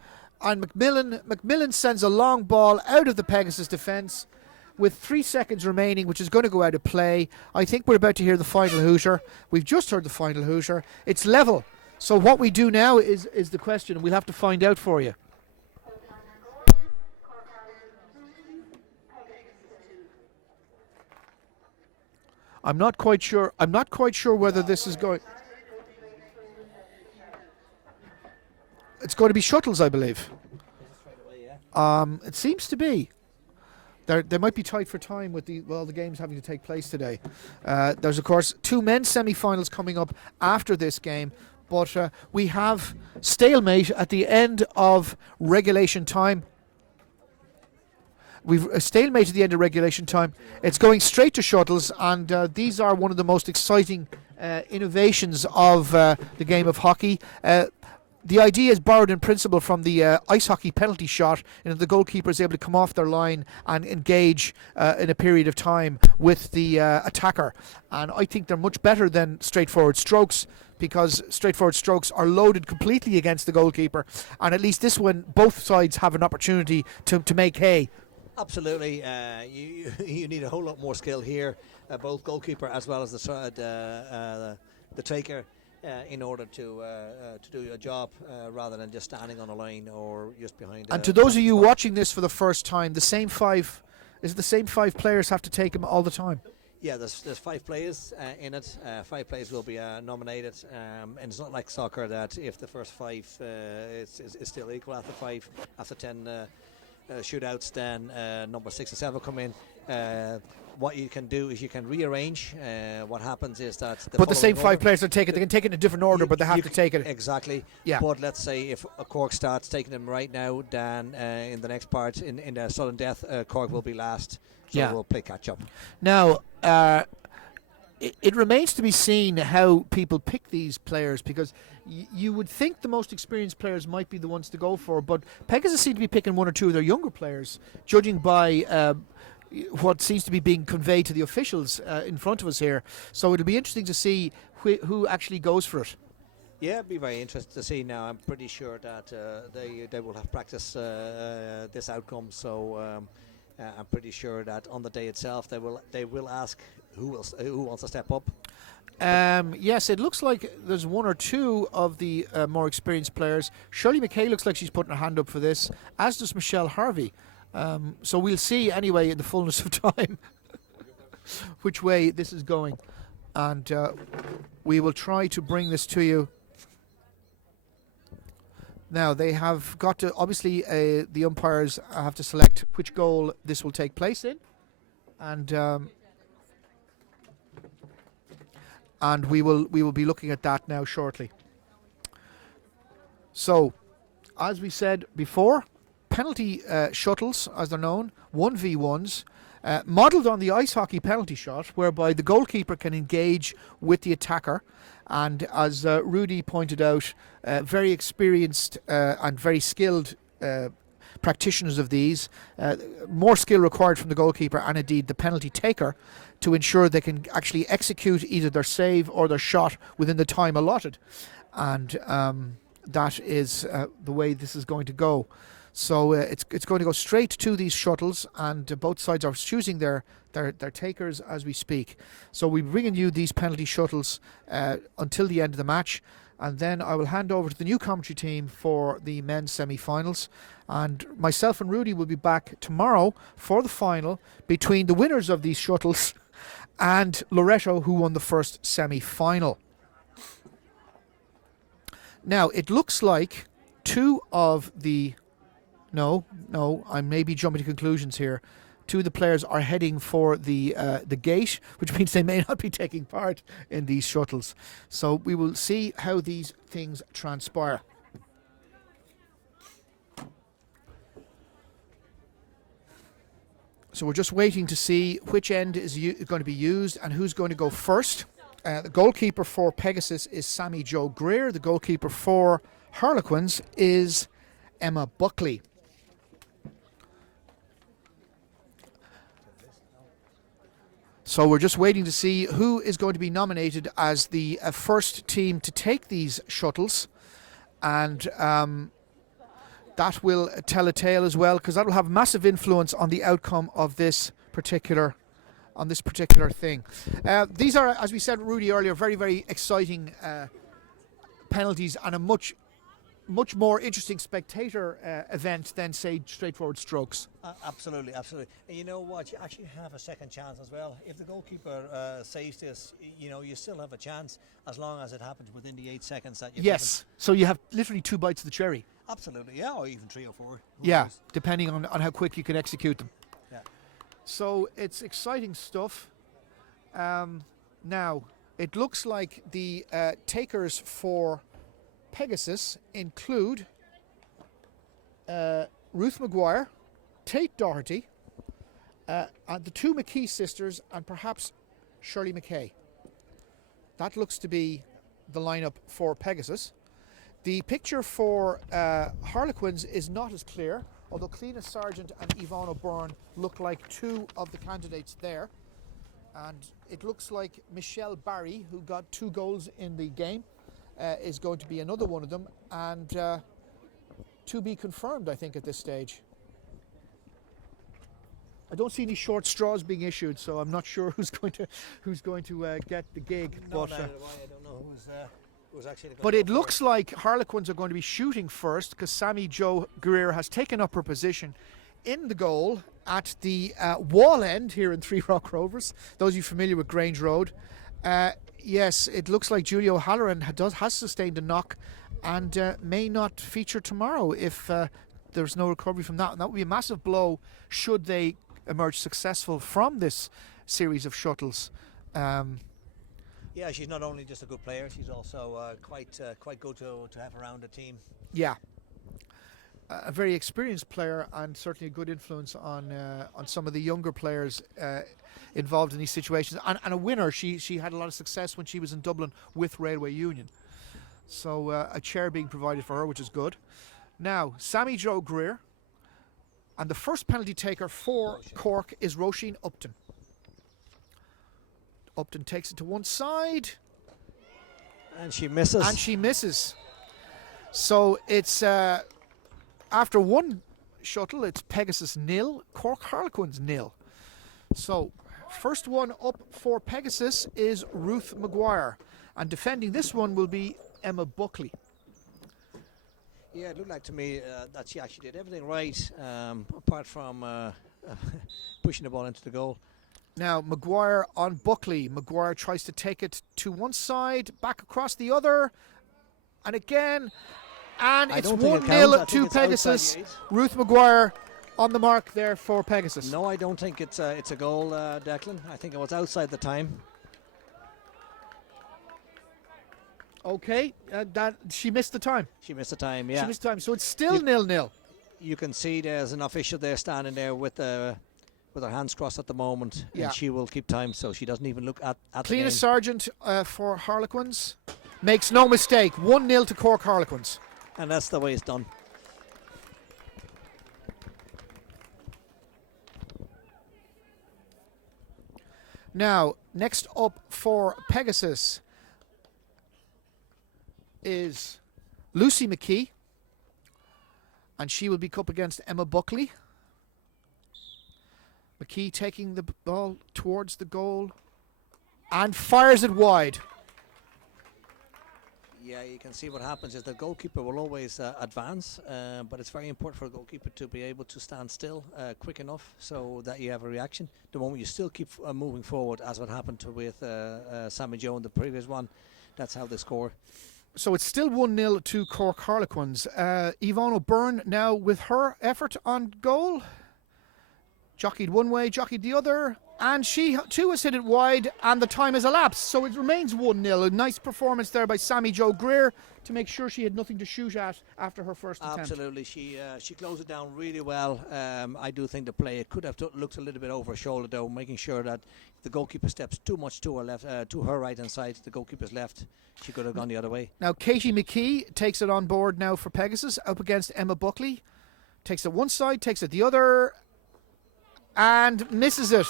and Macmillan. Macmillan sends a long ball out of the Pegasus defence with 3 seconds remaining, which is going to go out of play. I think we're about to hear the final hooter. We've just heard the final hooter. It's level. So what we do now is the question. We'll have to find out for you. I'm not quite sure. I'm not quite sure whether this is going. It's going to be shuttles, I believe. It seems to be. They might be tight for time with the games having to take place today. There's of course 2 men's semi-finals coming up after this game, but we have stalemate at the end of regulation time. We've a stalemate at the end of regulation time. It's going straight to shuttles, and these are one of the most exciting innovations of the game of hockey. The idea is borrowed in principle from the ice hockey penalty shot, and the goalkeeper is able to come off their line and engage in a period of time with the attacker. And I think they're much better than straightforward strokes, because straightforward strokes are loaded completely against the goalkeeper, and at least this one, both sides have an opportunity to make hay. Absolutely. You need a whole lot more skill here, both goalkeeper as well as the taker. In order to do your job, rather than just standing on a line or just behind. And to those of you watching this for the first time, the same 5 players have to take him all the time. Yeah, there's 5 players in it. 5 players will be nominated, and it's not like soccer that if the first 5 is still equal after 10 shootouts, then number 6 and 7 come in. What you can do is you can rearrange. What happens is that the same 5 players are taken. They can take it in a different order, but they have to take it. Exactly. Yeah. But let's say if Cork starts taking them right now, then in the next part, in the sudden death, Cork will be last. So we'll play catch up. Now, it remains to be seen how people pick these players, because you would think the most experienced players might be the ones to go for, but Pegasus seem to be picking 1 or 2 of their younger players, judging by what seems to be being conveyed to the officials in front of us here. So it'll be interesting to see who actually goes for it. Yeah, it'd be very interesting to see. Now, I'm pretty sure that they will have practiced this outcome. So I'm pretty sure that on the day itself they will ask who wants to step up. Yes, it looks like there's 1 or 2 of the more experienced players. Shirley McKay looks like she's putting her hand up for this, as does Michelle Harvey. So we'll see anyway in the fullness of time which way this is going, and we will try to bring this to you. Now they have got to, obviously the umpires have to select which goal this will take place in, and we will be looking at that now shortly. So, as we said before, penalty shuttles, as they're known, 1v1s, modelled on the ice hockey penalty shot, whereby the goalkeeper can engage with the attacker. And as Rudy pointed out, very experienced and very skilled practitioners of these, more skill required from the goalkeeper and indeed the penalty taker to ensure they can actually execute either their save or their shot within the time allotted. And that is the way this is going to go. So it's going to go straight to these shuttles, and both sides are choosing their takers as we speak. So we're bringing you these penalty shuttles until the end of the match, and then I will hand over to the new commentary team for the men's semi-finals, and myself and Rudy will be back tomorrow for the final between the winners of these shuttles and Loretto, who won the first semi-final. Now it looks like 2 of the No, I may be jumping to conclusions here. 2 of the players are heading for the gate, which means they may not be taking part in these shuttles. So we will see how these things transpire. So we're just waiting to see which end is going to be used and who's going to go first. The goalkeeper for Pegasus is Sammy Jo Greer. The goalkeeper for Harlequins is Emma Buckley. So we're just waiting to see who is going to be nominated as the first team to take these shuttles, and that will tell a tale as well, because that will have massive influence on the outcome of this particular thing. These are, as we said, Rudy, earlier, very, very exciting penalties, and a much more interesting spectator event than, say, straightforward strokes. Absolutely. And you know what? You actually have a second chance as well. If the goalkeeper saves this, you still have a chance, as long as it happens within the 8 seconds that you've Yes. So you have literally 2 bites of the cherry. Absolutely, yeah, or even 3 or 4. Yeah, depending on how quick you can execute them. Yeah. So it's exciting stuff. Now, it looks like the takers for Pegasus include Ruth Maguire, Tate Doherty, and the 2 McKee sisters, and perhaps Shirley McKay. That looks to be the lineup for Pegasus. The picture for Harlequins is not as clear, although Cliona Sargent and Yvonne O'Byrne look like 2 of the candidates there. And it looks like Michelle Barry, who got 2 goals in the game, is going to be another one of them, and to be confirmed, I think, at this stage. I don't see any short straws being issued, so I'm not sure who's going to get the gig. No, but I don't know who's actually. But it looks like Harlequins are going to be shooting first, because Sammy Jo Greer has taken up her position in the goal at the wall end here in Three Rock Rovers. Those of you familiar with Grange Road. Yes, it looks like Julia O'Halloran has sustained a knock and may not feature tomorrow if there's no recovery from that. And that would be a massive blow should they emerge successful from this series of shuttles. Yeah, she's not only just a good player, she's also quite good to have around the team. Yeah. A very experienced player, and certainly a good influence on some of the younger players involved in these situations, and a winner. She had a lot of success when she was in Dublin with Railway Union, so a chair being provided for her, which is good. Now, Sammy Jo Greer, and the first penalty taker for Cork is Roisin Upton. Upton takes it to one side, and she misses. So it's after one shuttle, it's Pegasus 0, Cork Harlequins 0. So first one up for Pegasus is Ruth Maguire, and defending this one will be Emma Buckley. Yeah, it looked like to me that she actually did everything right, apart from pushing the ball into the goal. Now Maguire on Buckley. Maguire tries to take it to one side, back across the other, and again, and it's 1-0 to Pegasus. Ruth Maguire on the mark there for Pegasus. No, I don't think it's a goal, Declan. I think it was outside the time. Okay, that she missed the time. She missed the time, yeah. She missed the time, so it's still 0-0. You can see there's an official there standing there with her hands crossed at the moment, and she will keep time, so she doesn't even look at the game. Cliona Sargent for Harlequins makes no mistake, 1-0 to Cork Harlequins. And that's the way it's done. Now, next up for Pegasus is Lucy McKee, and she will be up against Emma Buckley. McKee taking the ball towards the goal and fires it wide. Yeah, you can see what happens is the goalkeeper will always advance, but it's very important for a goalkeeper to be able to stand still quick enough so that you have a reaction. The moment you still keep moving forward, as what happened with Sammy Jo in the previous one, that's how they score. So it's still 1-0 to Cork Harlequins. Yvonne O'Byrne now with her effort on goal. Jockeyed one way, jockeyed the other, and she too has hit it wide, and the time has elapsed, so it remains 1-0. A nice performance there by Sammy Jo Greer to make sure she had nothing to shoot at after her first attempt. Absolutely, she closed it down really well. I do think the play could have looked a little bit over her shoulder, though, making sure that if the goalkeeper steps too much to her left, to her right hand side, the goalkeeper's left, she could have gone the other way. Now Katie McKee takes it on board now for Pegasus, up against Emma Buckley. Takes it one side, takes it the other, and misses it.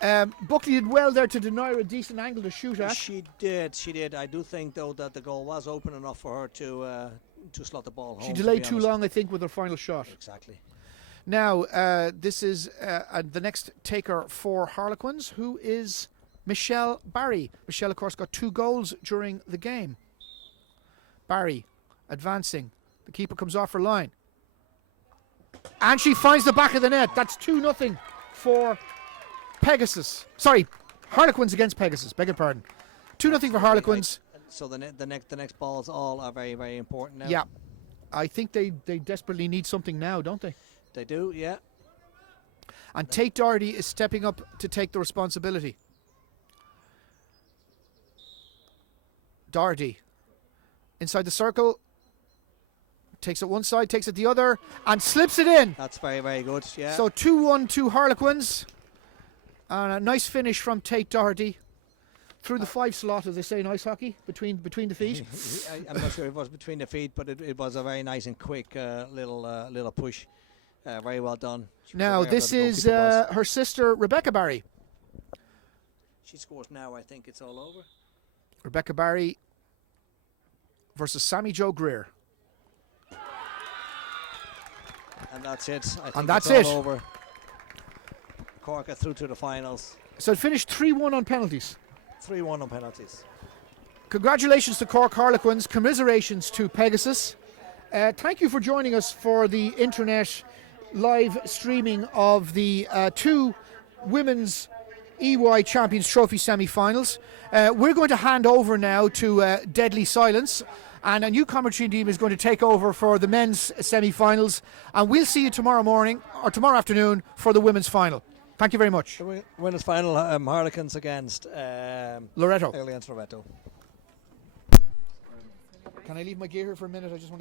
Buckley did well there to deny her a decent angle to shoot at. She did. I do think, though, that the goal was open enough for her to slot the ball home. She delayed too long, I think, with her final shot. Exactly. Now, this is the next taker for Harlequins, who is Michelle Barry. Michelle, of course, got 2 goals during the game. Barry advancing. The keeper comes off her line. And she finds the back of the net. That's 2-0 for Pegasus. Sorry, Harlequins against Pegasus. Beg your pardon. 2-0 for Harlequins. So the next balls all are very, very important now. Yeah. I think they desperately need something now, don't they? They do, yeah. And Tate Doherty is stepping up to take the responsibility. Doherty inside the circle, takes it one side, takes it the other, and slips it in. That's very, very good, yeah. So 2-1 to Harlequins. And a nice finish from Tate Doherty. Through the 5 slot, as they say in ice hockey, between the feet. I'm not sure if it was between the feet, but it was a very nice and quick little push. Very well done. Now, this is her sister, Rebecca Barry. She scores now, I think it's all over. Rebecca Barry versus Sammy Jo Greer. And that's it. I think And that's it's all over. Cork are through to the finals. So it finished 3-1 on penalties. 3-1 on penalties. Congratulations to Cork Harlequins. Commiserations to Pegasus. Thank you for joining us for the internet live streaming of the 2 women's EY Champions Trophy semi-finals. We're going to hand over now to Deadly Silence, and a new commentary team is going to take over for the men's semi-finals, and we'll see you tomorrow morning or tomorrow afternoon for the women's final. Thank you very much. The winners final, Harlequins against Loretto. Against Loretto. Can I leave my gear here for a minute? I just want